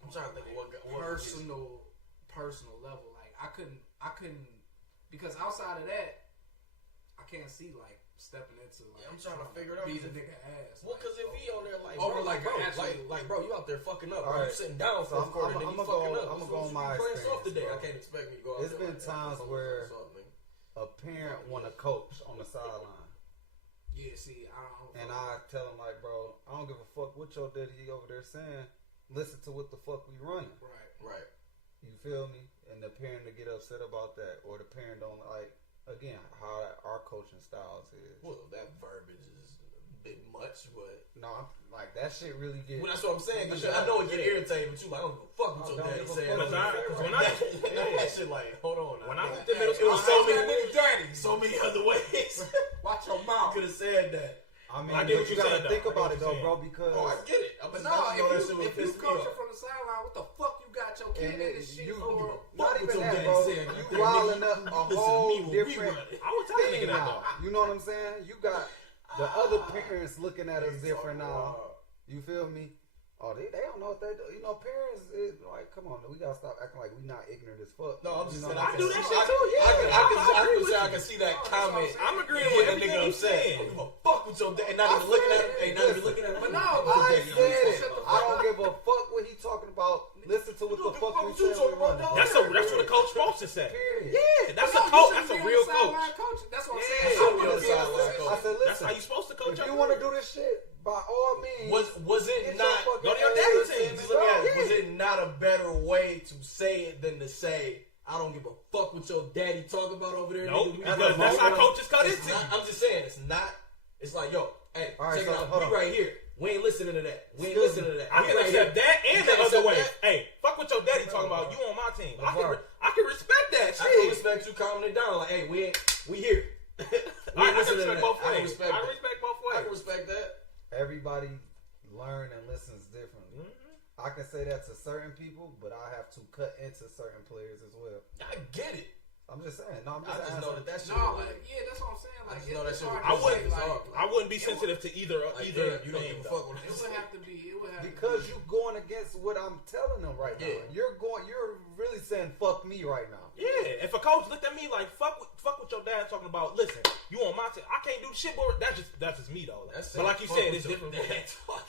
I'm trying to think of what personal level. Like I couldn't because outside of that, I can't see like stepping into like I'm trying to figure it out. beat a nigga ass. Well, because if he on there like, Over bro, like bro, an actual- like, bro, you out there fucking up, All bro. right. You sitting down So for a quarter, I'm nigga, you gonna fucking go- up. I'm You gonna go on supposed to be my playing soft experience, today. bro. I can't expect me to go out It's there been like that. times I'm where soft, nigga. a parent want a coach on the sideline, Yeah, see, I don't. and I tell him like, bro, I don't give a fuck what your daddy over there saying. Listen to what the fuck we running. Right. You feel me? And the parent to get upset about that, or the parent don't like. Again, how our coaching styles is. Well, that verbiage is a bit much, but No, I'm, like that shit really get. well, that's what I'm saying. Cause I know it get irritating too. Like, I don't give a fuck what I your don't daddy give a saying. fuck. Cause when I that shit like, hold on. when I now. went to middle It school, was so Watch many, daddy. so many other ways. Watch your You mouth. could have said that. I mean, I get but what you you're gotta saying, think though. I about get it what though, you're bro, because Oh, I get it. I'm But just no, know that shit would if you piss me coaching off. from the sideline, what the fuck you got your kid and in this shit you for? not Fuck even what your that, daddy bro. said. You Then wilding you up a listen to whole me when we different run it. I would tell a thing nigga that now. though. You know what I'm saying? You got the other parents looking at us different now. You feel me? Oh, they don't know what they do. You know, parents is like, come on, we gotta stop acting like we not ignorant as fuck. No, I'm just You saying. know I what do I'm that saying? shit too. Yeah, I agree can with say I you. can see that No, that's comment. what I'm agreeing Get with a everything nigga you upset. saying. I don't give a fuck with your dad. Ain't not even looking at him. Ain't not even looking at him. But no, I but said it. shut the I fuck don't up. give a fuck what he talking about. Listen to what the fuck we What you saying. talking about, dog? That's what a coach supposed to say. Period. Yeah, that's No, a you coach. shouldn't That's a be on real the coach. sideline coaching. That's what I'm Yeah, saying. you shouldn't be on I'm the sideline coaching. I said, That's listen. how you supposed to coach. If you your want to career. do this shit, by all means, Was get it your not? fucking go to your ass daddy in team. the Just let me ask, ground. was it not a better way to say it than to say, I don't give a fuck what your daddy talk about over there? Nope, nigga. because that's how coaches cut It's into not- you. I'm just saying, it's not. It's like, yo, hey, All right, check so it out. hold We on. right here. We ain't listening to that. We ain't listening to that. I can accept that and the other way. Hey, fuck what your daddy talking about. You on my team. I can respect that shit. I can respect you calming it down. Like, hey, we here. I can respect both ways. I respect both ways. I can respect that. Everybody learn and listens differently. I can say that to certain people, but I have to cut into certain players as well. I get it. I'm just saying. No, I'm I just just know that shit. No, but yeah, that's what I'm saying. Like, know that shit. I wouldn't be sensitive to either. You don't give a fuck with it would have to be. Because you going against what I'm telling them right now. You're really saying fuck me right now. Yeah, if a coach looked at me like fuck what your dad talking about. Listen, you on my team. I can't do the shit, but that's just me though. But like you said, it's different. Hell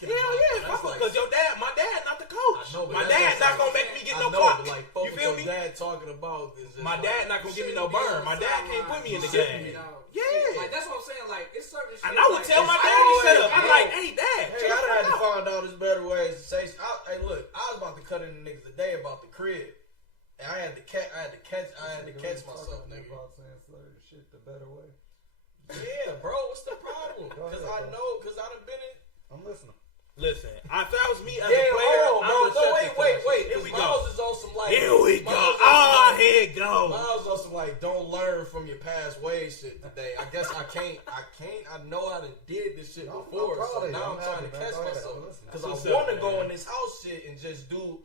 yeah, fuck because your dad, my dad, not the coach. My dad's not gonna make me get no clock. You feel me? Dad talking about is my dad not gonna give me no burn. My dad can't put me in the game. Yeah, like that's what I'm saying. Like it's certain shit. And I would tell my dad he set up. I'm like, hey dad, hey, I had to find out there's better ways to say. Hey, look, I was about to cut in the niggas today about the crib. And I had to catch myself, nigga. About saying certain shit the better way. Yeah, bro, what's the problem? Because I done been in. I'm listening. Listen, if that was me as a player, wait. Here we go. Miles is on some like. Here we go. Here it goes. Miles on some like, don't learn from your past ways shit today. I guess I can't. I know I done did this shit before, so now I'm trying to catch myself. Because I want to go in this house shit and just do.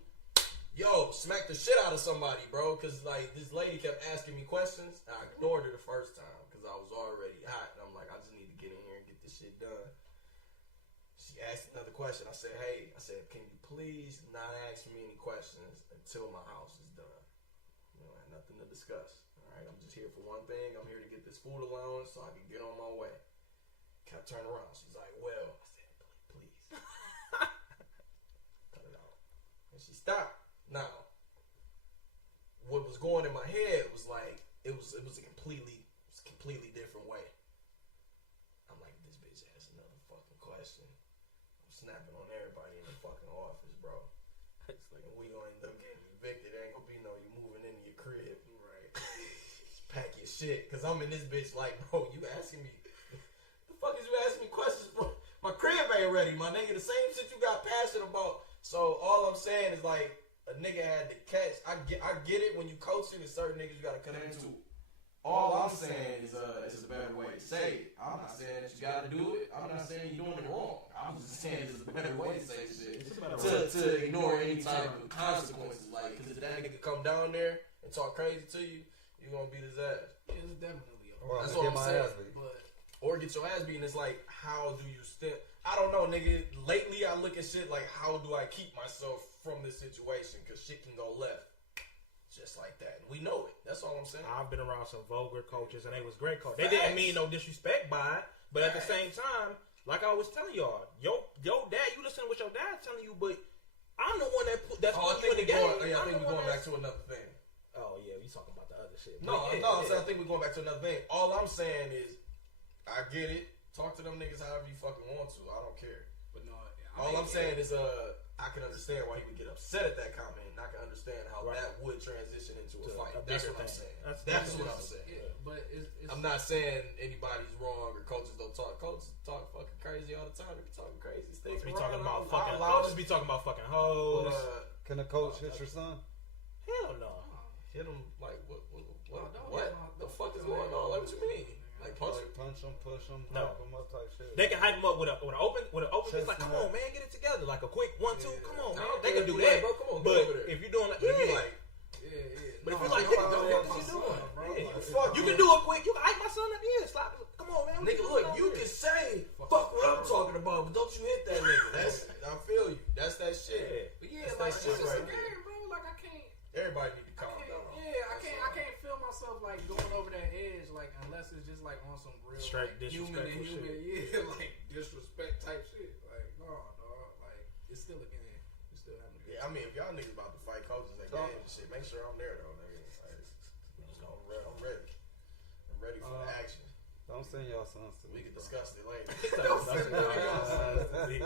Yo, smack the shit out of somebody, bro. Because, like, this lady kept asking me questions. I ignored her the first time because I was already hot. And I'm like, I just need to get in here and get this shit done. She asked another question. I said, can you please not ask me any questions until my house is done? You know, I had nothing to discuss. All right, I'm just here for one thing. I'm here to get this food allowance so I can get on my way. Kept turning around. She's like, well. I said, please. Cut it out. And she stopped. Now, what was going in my head was like it was a completely different way. I'm like, this bitch has another fucking question. I'm snapping on everybody in the fucking office, bro. It's like, and we gonna end up getting evicted. There ain't gonna be no you moving into your crib, right? Just pack your shit, cause I'm in this bitch like, bro, you asking me the fuck is you asking me questions for? My crib ain't ready, my nigga. The same shit you got passionate about. So all I'm saying is like. A nigga had to catch. I get it when you coaching and certain niggas you gotta cut into. All I'm saying is it's a better way to say it. I'm not saying that you gotta do it. I'm not saying you're doing it wrong. I'm just saying it's a better way to say shit. To ignore any type of consequences. Like, cause if that nigga come down there and talk crazy to you, you're gonna beat his ass. It's definitely that's what I'm saying. Or get your ass beat and it's like, how do you step? I don't know, nigga. Lately I look at shit like, how do I keep myself from this situation? Because shit can go left just like that. We know it. That's all I'm saying. I've been around some vulgar coaches, and they was great coaches. They didn't mean no disrespect by it, but at the same time, like I was telling y'all, your dad, you listen to what your dad's telling you, but I'm the one that's putting you in the game. I think we're going back to another thing. Oh, yeah, you talking about the other shit. No, I think we're going back to another thing. All I'm saying is, I get it. Talk to them niggas however you fucking want to. I don't care. But no, all I'm saying is, I can understand why he would get upset at that comment, and I can understand how that would transition into a fight. That's what I'm saying. That's what I'm saying. Yeah, but I'm not saying anybody's wrong or coaches don't talk. Coaches talk fucking crazy all the time. They be talking crazy. Coaches be talking about fucking hoes. Can a coach hit your son? Hell no. Hit him like what the fuck is going on? Like what you mean? Like punch him, push him, no. hype him up type shit. They can hype him up with an open. It's like, come on, man, get it together. Like a quick 1-2. Come on, man. They can do that, bro. Come on, but if you're doing like, but if you're like, nigga, what you doing? You can do it quick. You can hype my son up. Yeah, slap. Come on, man. Nigga, look, you can say fuck what I'm talking about, but don't you hit that nigga. I feel you. That's that shit. But yeah, like it's just a game, bro. Like I can't. Everybody need to calm down. Yeah, I can't feel myself like going over that edge, like unless it's just like on some real straight like, disrespectful human, shit. Yeah, like disrespect type shit. Like no, dog. Like it's still a game. We still having a game. Yeah, I mean, if y'all niggas about to fight coaches and games and shit, make sure I'm there though, nigga. Like, I'm ready. I'm ready for the action. Don't send y'all sons to me. We can discuss it later. Don't send y'all sons to me.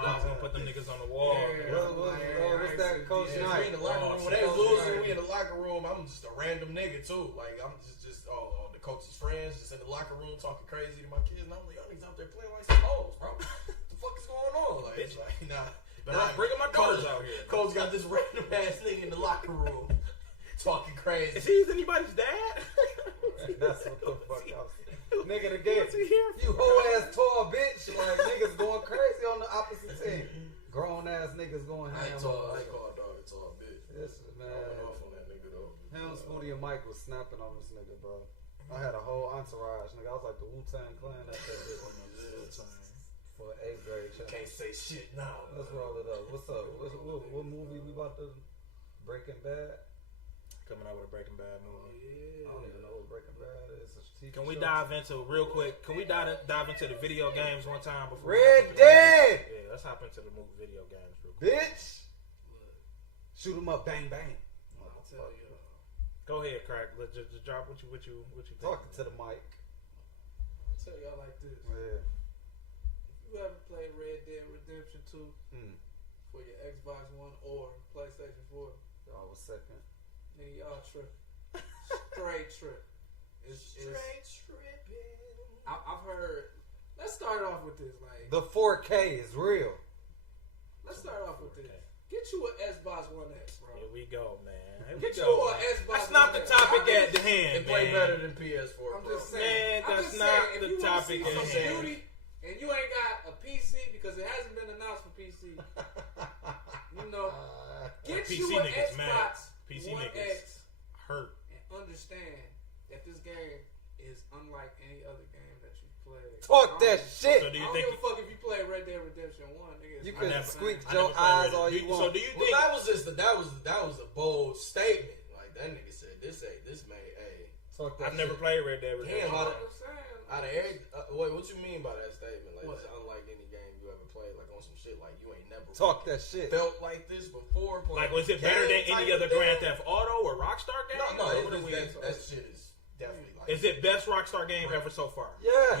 Mom's gonna put them niggas on the wall. What's that coach night? We in the locker room. When they losing, we in the locker room. I'm just a random nigga too. Like I'm just the coach's friends just in the locker room talking crazy to my kids. And I'm like, y'all niggas out there playing like some hoes, bro. What the fuck is going on? Like, it's like, But I'm bringing my daughters out here. Cole's got this random ass nigga in the locker room talking crazy. Is he anybody's dad? That's what the fuck I was saying. Nigga, the game, you whole ass tall bitch. Like, niggas going crazy on the opposite team. Grown ass niggas going I ham. ain't call a dog a tall bitch. Yes, man. I went off on that nigga though. Him, Spoonie, and Mike was snapping on this nigga, bro. I had a whole entourage, nigga. I was like the Wu-Tang Clan at that bitch. For 8th grade. Can't say shit now. Let's roll it up. What's up? What movie we about to? Breaking Bad? Coming out with a Breaking Bad movie. I don't even know what Breaking Bad is. Can we dive into real quick? Can we dive into the video games one time before? Red Dead. Yeah, let's hop into the movie video games real quick. Bitch. Shoot 'em up, bang bang. I'll tell you. Go ahead, Crack. Let's just drop what you think. Talking to the mic. I'll tell y'all like this. Yeah. If you ever played Red Dead Redemption 2 for your Xbox One or PlayStation 4, Y'all was second. nigga, y'all tripping. Straight trip. Straight tripping. I've heard. Let's start off with this. Like, The 4K is real. let's start off with this. Get you an Xbox One X, bro. Here we go, man. Here we Get go, you an man. Xbox That's not One the X. topic at the hand, It play man. better than PS4. I'm bro. just saying. Man, I'm that's just not saying, the if you topic want to at see some hand. beauty and you ain't got a PC because it hasn't been announced for PC, you know, get PC you an niggas mad. Xbox PC One niggas X hurt. and understand that this game is unlike any other game that you played. Talk that shit. So do I you don't think? give a fuck if you play Red Dead Redemption 1, nigga. You It's can not squeak the same. your eyes all you So want. do you Well, think? that was just that was a bold statement. Like that nigga said, this may Talk that I've never shit. played Red Dead Redemption. Damn, I'm just saying. out of every wait, what you mean by that statement? Like What? it's unlike any game you ever played. Like on some shit like you ain't never Talk that shit. felt like this before. Like, was it better than Game any type other of Grand thing? Theft Auto or Rockstar game? No, Or what are we- that shit is definitely like. Is it best Rockstar game ever so far? Yeah. Yeah,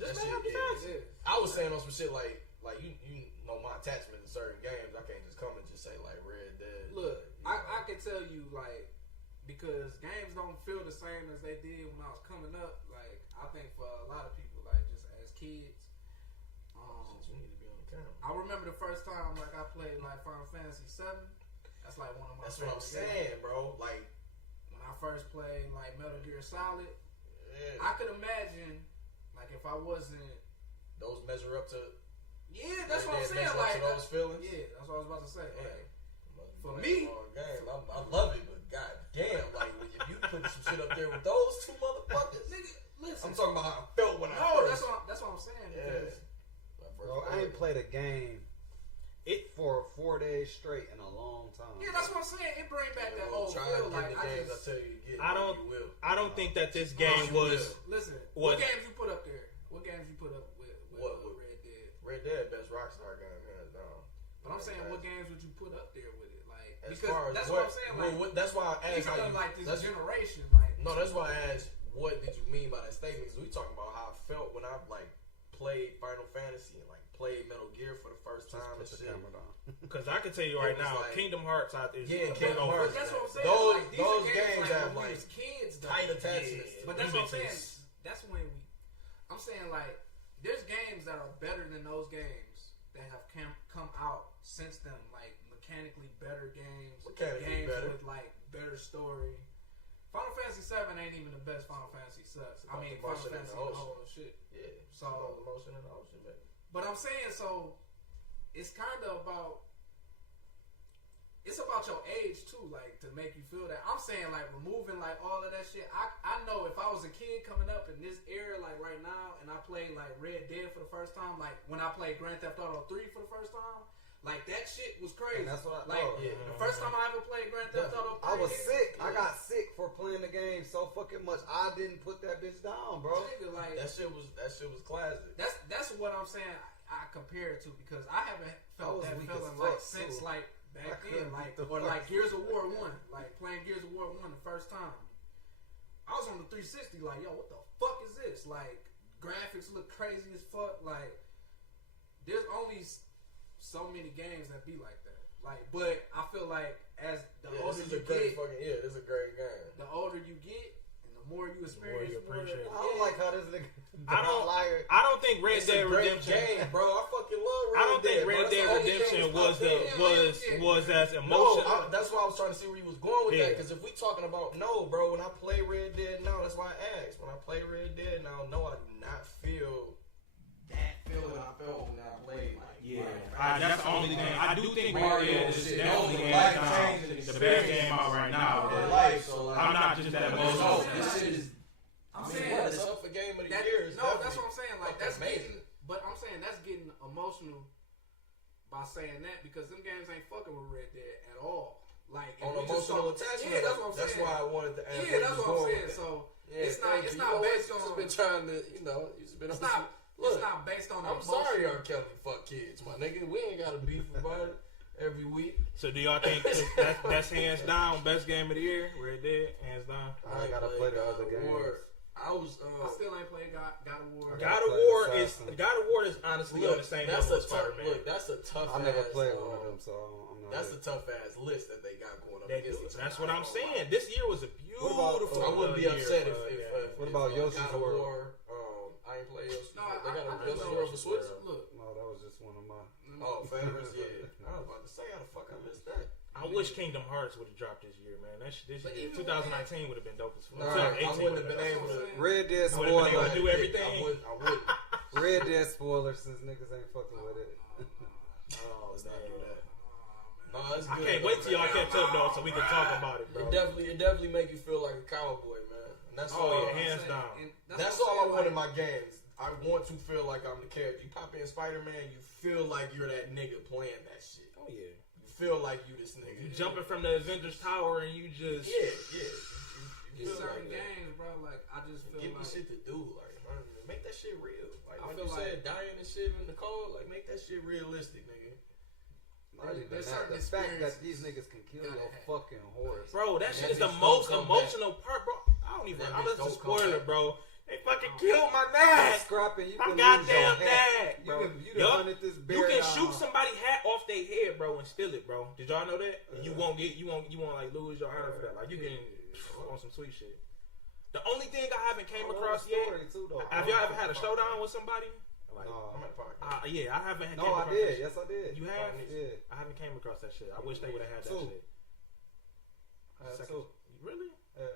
that Just shit. man, Yeah. It is. I was saying on some shit like you know my attachment to certain games. I can't just come and just say like Red Dead. Look, you I know. can tell you, like, because games don't feel the same as they did when I was coming up. Like, I think for a lot of people, like, just as kids, Since we need to be on the camera. I remember the first time, like, I played, like, Final Fantasy 7. That's, like, one of my That's what I'm favorite saying, games. bro. Like, When I first played, like, Metal Gear Solid, yeah, I could imagine, like, if I wasn't... those measure up to. Yeah, that's Red what I'm Dead saying. measure up Like, to those feelings. yeah, that's what I was about to say. Yeah. Like, For Must me- be a hard game. I love it, but god damn, like when you put some shit up there with those two motherfuckers. nigga, listen. I'm talking about how I felt when I No, first. that's what I'm saying. Yeah. Because Bro, I ain't played a game for 4 days straight in a long time. yeah, that's what I'm saying. It bring back that old try feel. and Like, get the I games I just tell you to get. I don't- You will. I don't think that this game you was. listen. Was- What games you put up there? What games you put up with What? Red Dead? Red Dead best Rockstar game, hands down. But I'm saying, what games would you put up there with it? Like, As because far as that's what, what I'm saying. well, Like, that's why I asked how even you. like this that's, generation, like, no, that's why I asked what did you mean by that statement? Because we talking about how I felt when I like played Final Fantasy and like played Metal Gear for the first Just time put and the shit. camera down. Because I can tell you right It was now, like- Kingdom Hearts is Yeah, a big Kingdom old Hearts. but that's what I'm saying. Those- like, these those are games like, have, when we like, was kids, though. tight attachments. Yeah. But that's what I'm Them saying. bitches- That's when I'm saying, like, there's games that are better than those games that have come out since then. Like, mechanically better games. Mechanically games better. with, like, better story. Final Fantasy 7 ain't even the best Final Fantasy sucks. I about mean, the Final motion in Fantasy the ocean. whole shit. Yeah. So- About the motion in the ocean, baby. But I'm saying, so it's kind of about. It's about your age too, like to make you feel that. I'm saying like removing like all of that shit. I know if I was a kid coming up in this era like right now, and I played like Red Dead for the first time, like when I played Grand Theft Auto 3 for the first time, like that shit was crazy. And that's what I like thought. Yeah. the first time I ever played Grand Theft Auto 3. I was nigga, sick. I yeah, got sick for playing the game so fucking much. I didn't put that bitch down, bro. nigga, like That shit was classic. that's what I'm saying. I compare it to because I haven't I felt was that weak feeling as like fuck, since too. like I back couldn't then, like beat the or fuck. like Gears of War 1, like playing Gears of War 1 the first time. I was on the 360, like yo, what the fuck is this? Like graphics look crazy as fuck. Like there's only so many games that be like that. Like, but I feel like as the Yeah, older this you is a great get, fucking this is a great game. the older you get, and the more you experience, you appreciate it. I don't like how this nigga. I don't liar. I don't think Red It's a Dead great Redemption. game, bro. I fucking don't think Red Dead Redemption was as emotional. No, that's why I was trying to see where he was going with that. Because if we talking about bro, when I play Red Dead now, that's why I asked. When I play Red Dead now, I do not feel that feeling I felt when I played. That's the only thing. I do think Red Dead is definitely the best game out right now. I'm not just that emotional. This shit is. I'm saying it's up for game of the year. No, that's what I'm saying. Like that's amazing. But I'm saying that's getting emotional by saying that because them games ain't fucking with Red Dead at all. Like on emotional attachment. Yeah, that's what I'm saying. That's why I wanted to ask. Yeah, that's what I'm saying. So it's not based on. You've been trying to, it's been. It's not based on. I'm sorry, R. Kelly, fuck kids, my nigga. We ain't got to beef about it every week. So do y'all think that's hands down best game of the year? Red Dead, hands down. I gotta play the other games. I still ain't played God of War. God of War is honestly on the same level as Spider-Man. Look, that's a tough. I never played one of them, so I'm not. That's a tough ass list that they got going up against each other. That's what I'm saying. This year was a beautiful. I wouldn't be upset if what about Yoshi's World? I ain't played Yoshi's No, World. They got a I Yoshi's World for Switch. Look, No, that was just one of my. Favorites. Yeah, I was about to say how the fuck I missed that. I wish Kingdom Hearts would have dropped this year, man. This year, 2019 would have been dope as fuck. I wouldn't have been able to. Red Dead Would have been able spoiler. to do everything. I would. Red Dead spoiler since niggas ain't fucking with it. Let's not do that. No, that's I good. can't wait till y'all catch up though, so we can talk about it, bro. It definitely make you feel like a cowboy, man. And that's all. Hands down. That's all I want in my games. I want to feel like I'm the character. You pop in Spider-Man, you feel like you're that nigga playing that shit. Oh yeah. You feel like you this nigga. You jumping from the Avengers Tower and you just You in feel certain like that. games, bro. Like I just feel Give me like shit to do, like make that shit real. Like I when feel you said like- dying and shit in the cold, like make that shit realistic, nigga. Not even There's that. certain The fact that experiences these niggas can kill gotta your have. fucking horse. bro, that shit is the bitch most don't come emotional part, bro. I don't even. That I'm bitch just a don't come spoiler, back. bro. They fucking killed my neck. Scrapping, you My can lose your goddamn hat. neck, bro. You done hunted this bear You can down. shoot somebody's hat off their head, bro, and steal it, bro. Did y'all know that? And you won't like lose your honor for that. Like you can on some sweet shit. The only thing I haven't came across yet. Have y'all ever had a showdown with somebody? Like, No. I'm at park. yeah, I haven't. No, came I across did. that shit. Yes, I did. You have? Yeah. I haven't came across that shit. I wish they would have had that Two. shit. I had Second- two. Really? Yeah.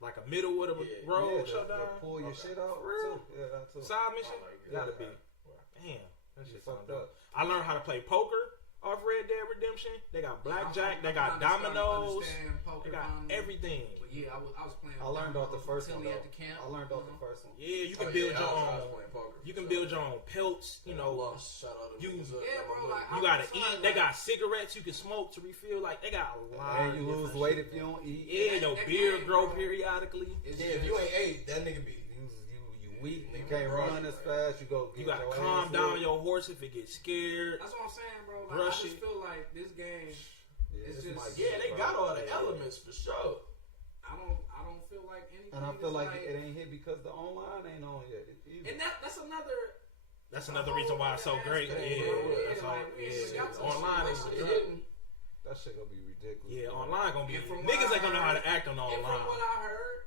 Like a middle of the Yeah. road Yeah, showdown? pull your shit out. For real? Too. Yeah, that too. Side mission? like it. Gotta be. Yeah. Damn. That You shit fucked sound dope. up. I learned how to play poker off Red Dead Redemption. They got blackjack. They got dominoes. They got everything. But yeah, I was playing. I learned off the dominoes first one. until though. at the camp. I learned off the first one. Yeah, you can Oh, build yeah, your I was own. playing poker. You can build your own pelts. You know, Shout out to you- niggas up. Yeah, bro, like, you I gotta feel like- eat. They got cigarettes you can smoke to refill. Like they got a lot. And you of lose different weight shit, if you don't eat. Yeah, your That beard game, grow bro. periodically. It's Yeah, if just- you ain't ate, that nigga be. You weak. You Nigga, can't bro. run as fast. You go. Get You gotta your calm ass down whooped. your horse if it gets scared. That's what I'm saying, bro. Like, Rush I just it. feel like this game. Yeah, It's this just- might Yeah, be, they bro. got all the Yeah. elements for sure. I don't feel like anything. And I feel is like it ain't hit because the online ain't on yet. Either. And that's another. That's another reason why it's so great. Yeah, Yeah, yeah, that's all. like, we ain't Yeah, got to online see is that It shit. hitting. That shit gonna be ridiculous. yeah, bro. online gonna be And from niggas what ain't gonna know how to I act on And from what online. I heard,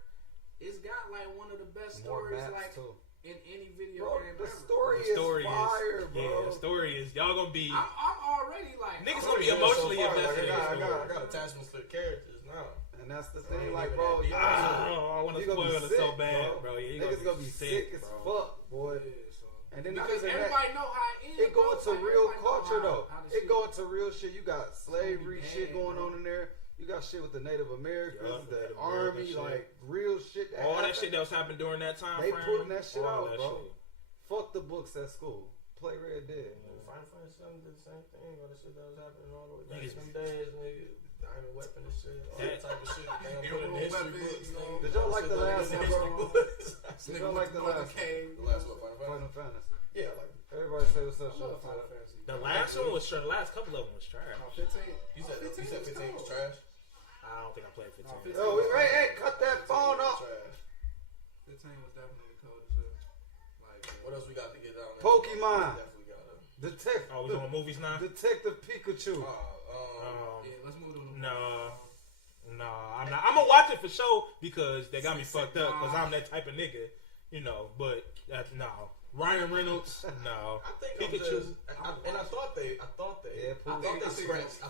it's got like one of the best More stories maps like too. in any video Bro, game the ever. story The is story fire, is bro. yeah, the story is y'all gonna be I'm already like niggas I'm gonna be already- emotionally So far, invested. like, I in this story. got attachments to the characters now. And that's the I thing, ain't like, even bro. that deep. I want to You gonna be spoil it sick, so bad, bro. Yeah, you Niggas gonna be sick as bro. fuck, boy. Yeah, so. And then not Because even that, everybody know how it is. it go bro. into Like, real everybody know culture how- though. how the It shit- go into real shit. You got slavery bad, shit going bro. on in there. You got shit with the Native Americans, Yup, the Native army, American shit. like real shit. All that happened. shit that was happening during that time They frame. putting that shit all out, that bro. shit. Fuck the books at school. Play Red Dead. Final Fantasy 7 did the same thing. All the shit that was happening all the way back Niggas- in them days, nigga. Diamond weapon and shit. All That- that type of shit. They don't It put in was history weapons, books. you know. nigga. Did y'all like Shit the that last in the one, history bro? books. Did y'all like the last cave. The last one, Final Fantasy? Final Fantasy? Yeah, like Everybody say what's up, I love shit. Final Fantasy. The last one was trash. The last couple of them was trash. 15. you said 15 was trash. I don't think I played 15. 15. Yo, hey, cut that phone off. Trash. 15 was definitely the coldest shit. Like, What else we got to get down there? Pokemon. Definitely got to. Oh, we doing movies now? Detective Pikachu. yeah, let's move to the No, I'm not. I'm gonna watch it for sure because they got me fucked up because I'm that type of nigga, you know. But no, Ryan Reynolds, no. I think Pikachu. I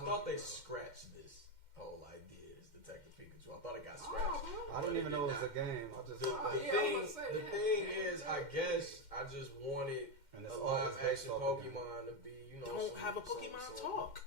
thought they scratched this whole idea as Detective Pikachu. I thought it got scratched. I didn't even know it was a game. I just The thing is, I guess I just wanted and it's a always live based action off of Pokemon to be, Don't have a Pokemon talk.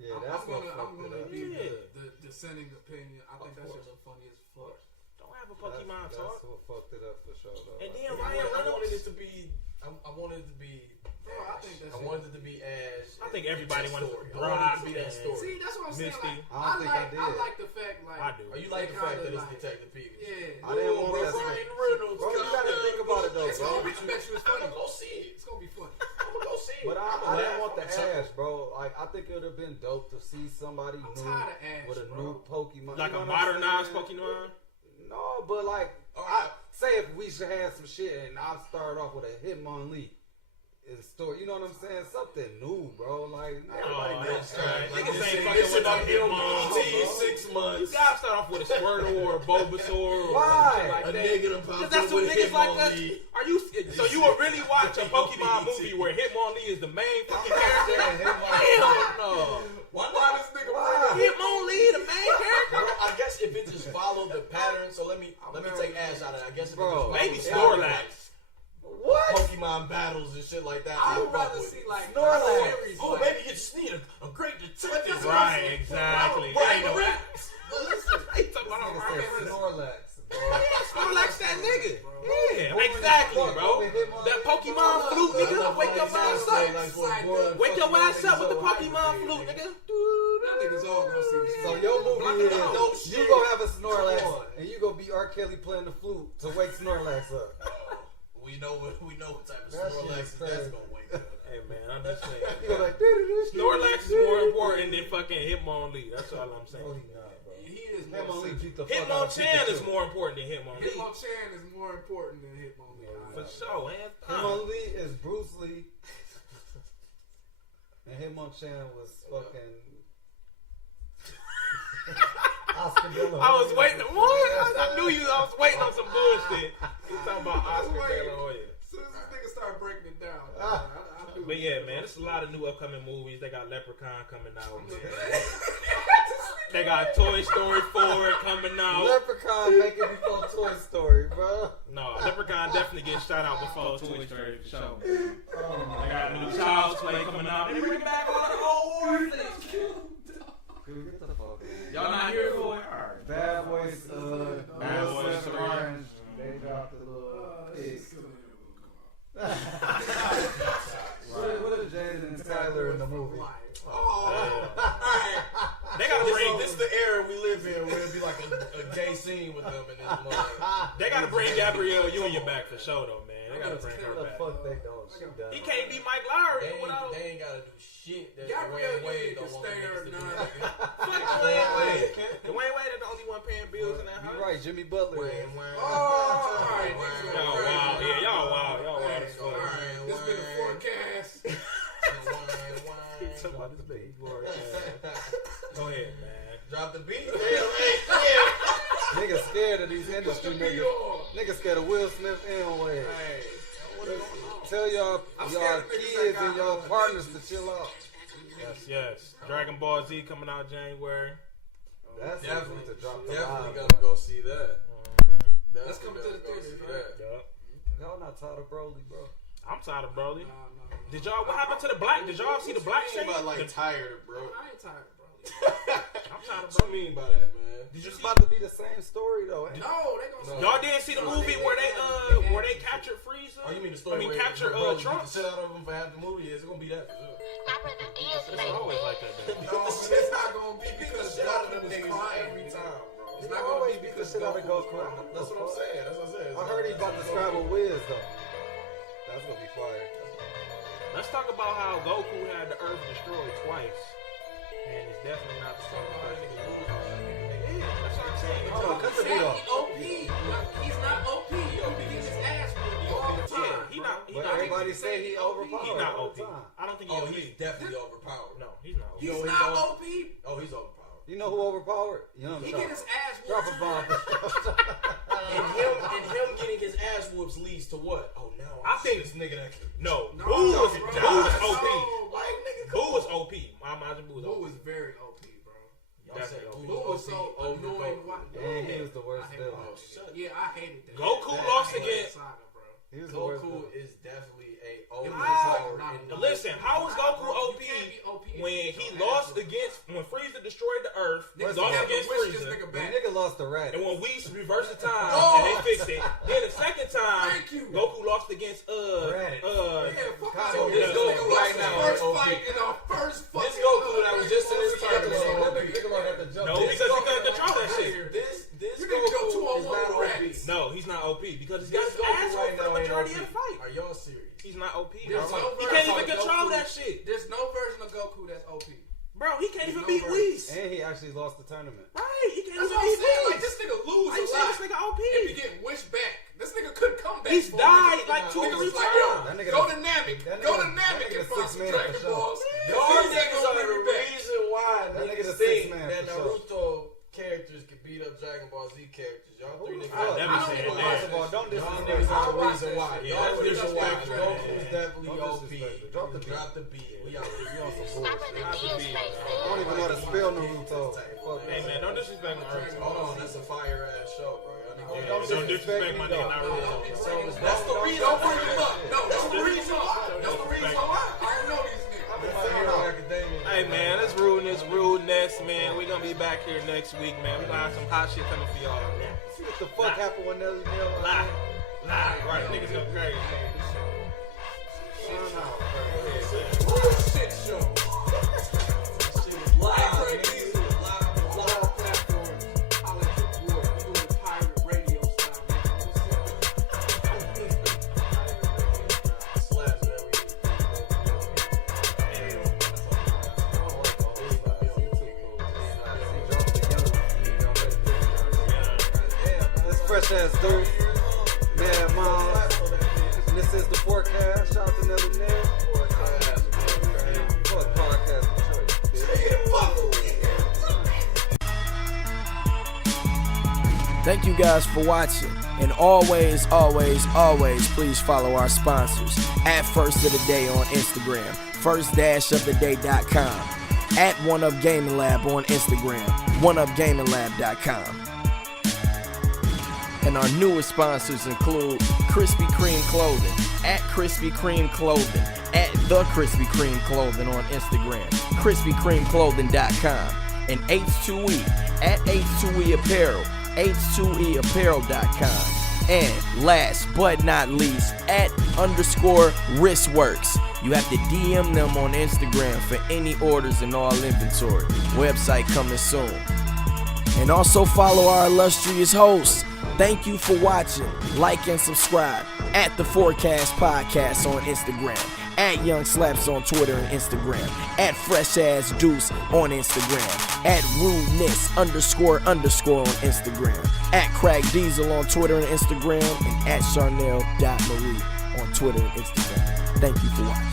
Yeah, that's I'm what fucked gonna it up. be the dissenting opinion. I think that shit look funny as fuck. Don't have a Pokemon talk. That's what fucked it up for sure, though. And then I Ryan wanted Reynolds. it to be. I wanted it to be. Bro, I think that I shit. wanted it to be Ash. I think everybody and wanted story. to I wanted it to be that Brock story. See, that's what I'm saying. Misty. Like, I don't think I did. I like the fact, like, I do. Or you like They the fact kinda that it's like- Detective Pikachu? yeah. I didn't want Bro, that. Ryan Reynolds. Bro, you gotta think about it, though, It's bro. gonna be, I bet you it's I'm funny. gonna go see it. It's gonna be funny. I'm gonna go see it. But I I'ma didn't laugh. want the I'ma chuckle. Ash, bro. Like, I think it would have been dope to see somebody I'm new tired of Ash, with a bro. new Pokemon. Like You a know what I'm modernized saying? Pokemon. No, but like, Alright. say if we should have some shit and I started off with a Hitmonlee in the story, you know what I'm saying? Something new, bro. Like, everybody knows. that's right. Like, Niggas ain't this fucking shit with no don't be on Hitmonlee. BET in 6 You months. gotta start off with a Squirtle or a Bulbasaur or Why? shit like A that. nigga done Because popped that's up what with niggas like us. Hitmonlee. Are you? So you would really watch a Pokemon movie where Hitmonlee is the main fucking character? Hell no. Why not? This nigga Hitmonlee, the main character? Bro, I guess if it just followed the pattern, so let me take Ash out of it. I guess if Bro, it Maybe just followed the pattern, Snorlax. What? Pokemon battles and shit like that. I would I'd fuck rather with see it. like Snorlax. series. Oh, like, maybe you just need a great detective. Right, exactly. Right, Ain't no right. Listen, He talking about nigga Ryan said Reynolds. Snorlax, bro. Snorlax that nigga. Yeah, Boy, exactly, fuck, bro. with Hitmonlee. That Pokemon flute, nigga. Wake your ass up. Wake your ass up with the Pokemon flute, nigga. That niggas all gonna see this. So your movie is No you shit. gonna have a Snorlax Come on. and you gonna be R. Kelly playing the flute to wake Snorlax up. We know what type of That shit Snorlax is that's crazy. gonna wake up. Hey man, I'm just saying. You go like doo-doo-doo, Snorlax is more important than fucking Hitmonlee. That's all I'm No, saying. he not, bro. He is more Hitmonlee sensitive. beat the fuck out of Hitmonchan is Pikachu. more important than Hitmonlee. Hitmonchan is more important than Hitmonlee. For sure, man. Hitmonlee is Bruce Lee, and Hitmonchan was fucking Oscar De La I was Hoya. waiting. What? I knew you. I was waiting on some bullshit. You talking about Oscar De La Hoya? As soon as this nigga start breaking it down, Ah. I knew. But yeah, man, there's a lot of new upcoming movies. They got Leprechaun coming out. Man. They got Toy Story 4 coming out. Leprechaun make it before Toy Story, bro. No, Leprechaun definitely gets shot out before Toy Story for sure. They got a new Child's Play coming out. They bring back all the old war things. Dude, get the fuck out. Y'all not here for it? Alright. Bad Boys, Bad Boys 3. Orange. They dropped a little pig. What if Jaden and Tyler in the movie? They gotta bring This is the era we live in where it'd be like a gay scene with them in this movie. They gotta bring Gabrielle Union back for sure though, man. They gotta bring Who her the back. fuck they don't? She done. He can't be Mike Lowry without. They ain't gotta do shit that Gabrielle Dwayne Wade Union don't can want stay niggas her to do. nine. Fuck Dwayne Wade. Dwayne Wade is the only one paying bills in that house. You're right, Jimmy Butler. Wayne, Wayne. Alright, Y'all wild, yeah, y'all wild, y'all wild as fuck. Alright, this been the forecast. He's talking about this baby boy. Go ahead, man. Drop the beat. Niggas scared of these industry niggas. Niggas scared of Will Smith and Wade. Tell y'all scared of niggas kids that got and y'all hoes. partners to chill out. Yes. Dragon Ball Z coming out January. That's Definitely to drop the Definitely live. gonna go see that. That's coming to the theaters, right? Yup. Y'all not tired of Broly, bro. I'm tired of Broly. No. Did y'all? What happened to the black? Did y'all see the black shade? About like tired, bro. I ain't tired, bro. I'm tired of What Broly. you mean by that, man? Did you It's see? about to be the same story though. Ain't it? No, they gonna. Y'all didn't see the movie where they captured Frieza? Oh, you mean the story where capture bro beat the Trunks? shit out of him for half the movie? It's gonna be that for sure. It's always like that. Though. No, it's not gonna be because Shit out of Goku them was niggas crying. every time, bro. It's He not gonna always be beat the because shit out of Goku was Goku. crying. That's what I'm saying. That's what I'm saying. I heard he's about to scrabble Wiz though. That's gonna be fire. Let's talk about how Goku had the Earth destroyed twice, and it's definitely not the same person. Yeah, that's what I'm saying. Hold on, cut the beat off. OP. He's not OP. He'll be getting his ass whooped all the time. Yeah, he not. But everybody say he overpowered. He's not all OP. the time. I don't think Oh, he's he's definitely overpowered. No, he's not. He's he's not over- OP. Oh, he's overpowered. You know who overpowered? Young He Chop. get his ass whooped. Drop a bomb. And him getting his ass ass whoops leads to what? Oh no, I think this nigga that can. No, No, Boo is bro. OP. Like nigga, Boo is OP. My Majin Buu is Boo OP. is very OP, bro. y'all said Boo was so annoying. And he was the worst I villain. Yeah, I hated that. Goku That lost hated against. that saga, bro. He was the worst Goku villain. is definitely a It was overpowered. like in the- Listen, how was Goku You OP can't be OP when he if you lost don't have against when Frieza destroyed the Earth? Niggas Lost never against wish this Frieza. nigga The back. nigga lost the rat. And when Whis reversed the time Oh! and they fixed it, then the second time Thank you. Goku lost against Raditz. Yeah, fuck out So of this here. Goku Nigga lost right his now first is OP. fight in our first fucking. This Goku that was just in this tournament. No, because he couldn't control that shit. This You didn't go Goku 2-on-1 is not with OP. Raditz. No, he's not OP because he's got This his Goku ass right for the now ain't majority OP. of the fight. Are y'all serious? He's not OP, bro. There's no He version can't even of control Goku. that shit. There's no version of Goku that's OP. Bro, he can't even No beat version. Whis. And he actually lost the tournament. Right, he can't That's even what I'm beat saying. Like Whis. this nigga lose I a say lot. this nigga OP. And be getting wished back. This nigga couldn't come back. He's for died niggas. like 2 or Niggas 3 was like, That yo, nigga go done- to Namek. that Go nigga- to Namek that nigga and find six some man Dragon for sure. Balls. Y'all He's niggas gonna are bring the me back. reason why That nigga niggas the think sixth man that for sure. Naruto characters can beat up Dragon Ball Z characters. Y'all three niggas. I never don't said even that. First of all, don't Y'all disrespect niggas are the watch reason that why. shit. Y'all Yeah, the reason why. disrespect, Goku's man. definitely Don't OP. disrespect it. Drop the beat. Drop the beat. We out You on here. some bullshit. Not to be. I don't even know how to spell Naruto. Fuck Hey man, don't disrespect Naruto. Hold on, that's a fire ass show, bro. Yeah, Don't don't disrespect my nigga disrespect Naruto. That's the reason. Don't bring him up. No, that's the reason why. That's the reason why. I don't know these niggas. Hey man, that's rudeness, man. We gonna be back here next week, man. We gonna have some hot shit coming for y'all, man. See what the fuck happened with Nelly Nell? Live, right? Niggas go crazy. Real shit show. Craig Diesel. All platforms. I like your boy. We doing pirate radio style. This fresh ass dude, Mad Mom. And this is the forecast. Shout out to Nelly Nell. Fuck podcast Detroit. Thank you guys for watching. And always, please follow our sponsors. At First of the Day on Instagram, first-oftheday.com. At One Up Gaming Lab on Instagram, oneupgaminglab.com. And our newest sponsors include Krispy Kreme Clothing, at Krispy Kreme Clothing, at The Krispy Kreme Clothing on Instagram, KrispyKremeClothing.com, and H2E, at H2E Apparel, H2EApparel.com. And last but not least, at _wristworks. You have to DM them on Instagram for any orders and all inventory. Website coming soon. And also follow our illustrious hosts. Thank you for watching. Like and subscribe at The Forecast Podcast on Instagram, at Young Slaps on Twitter and Instagram, at Fresh Ass Deuce on Instagram, at Rudeness __ on Instagram, at Craig Diesel on Twitter and Instagram, and at Charnel.Marie on Twitter and Instagram. Thank you for watching.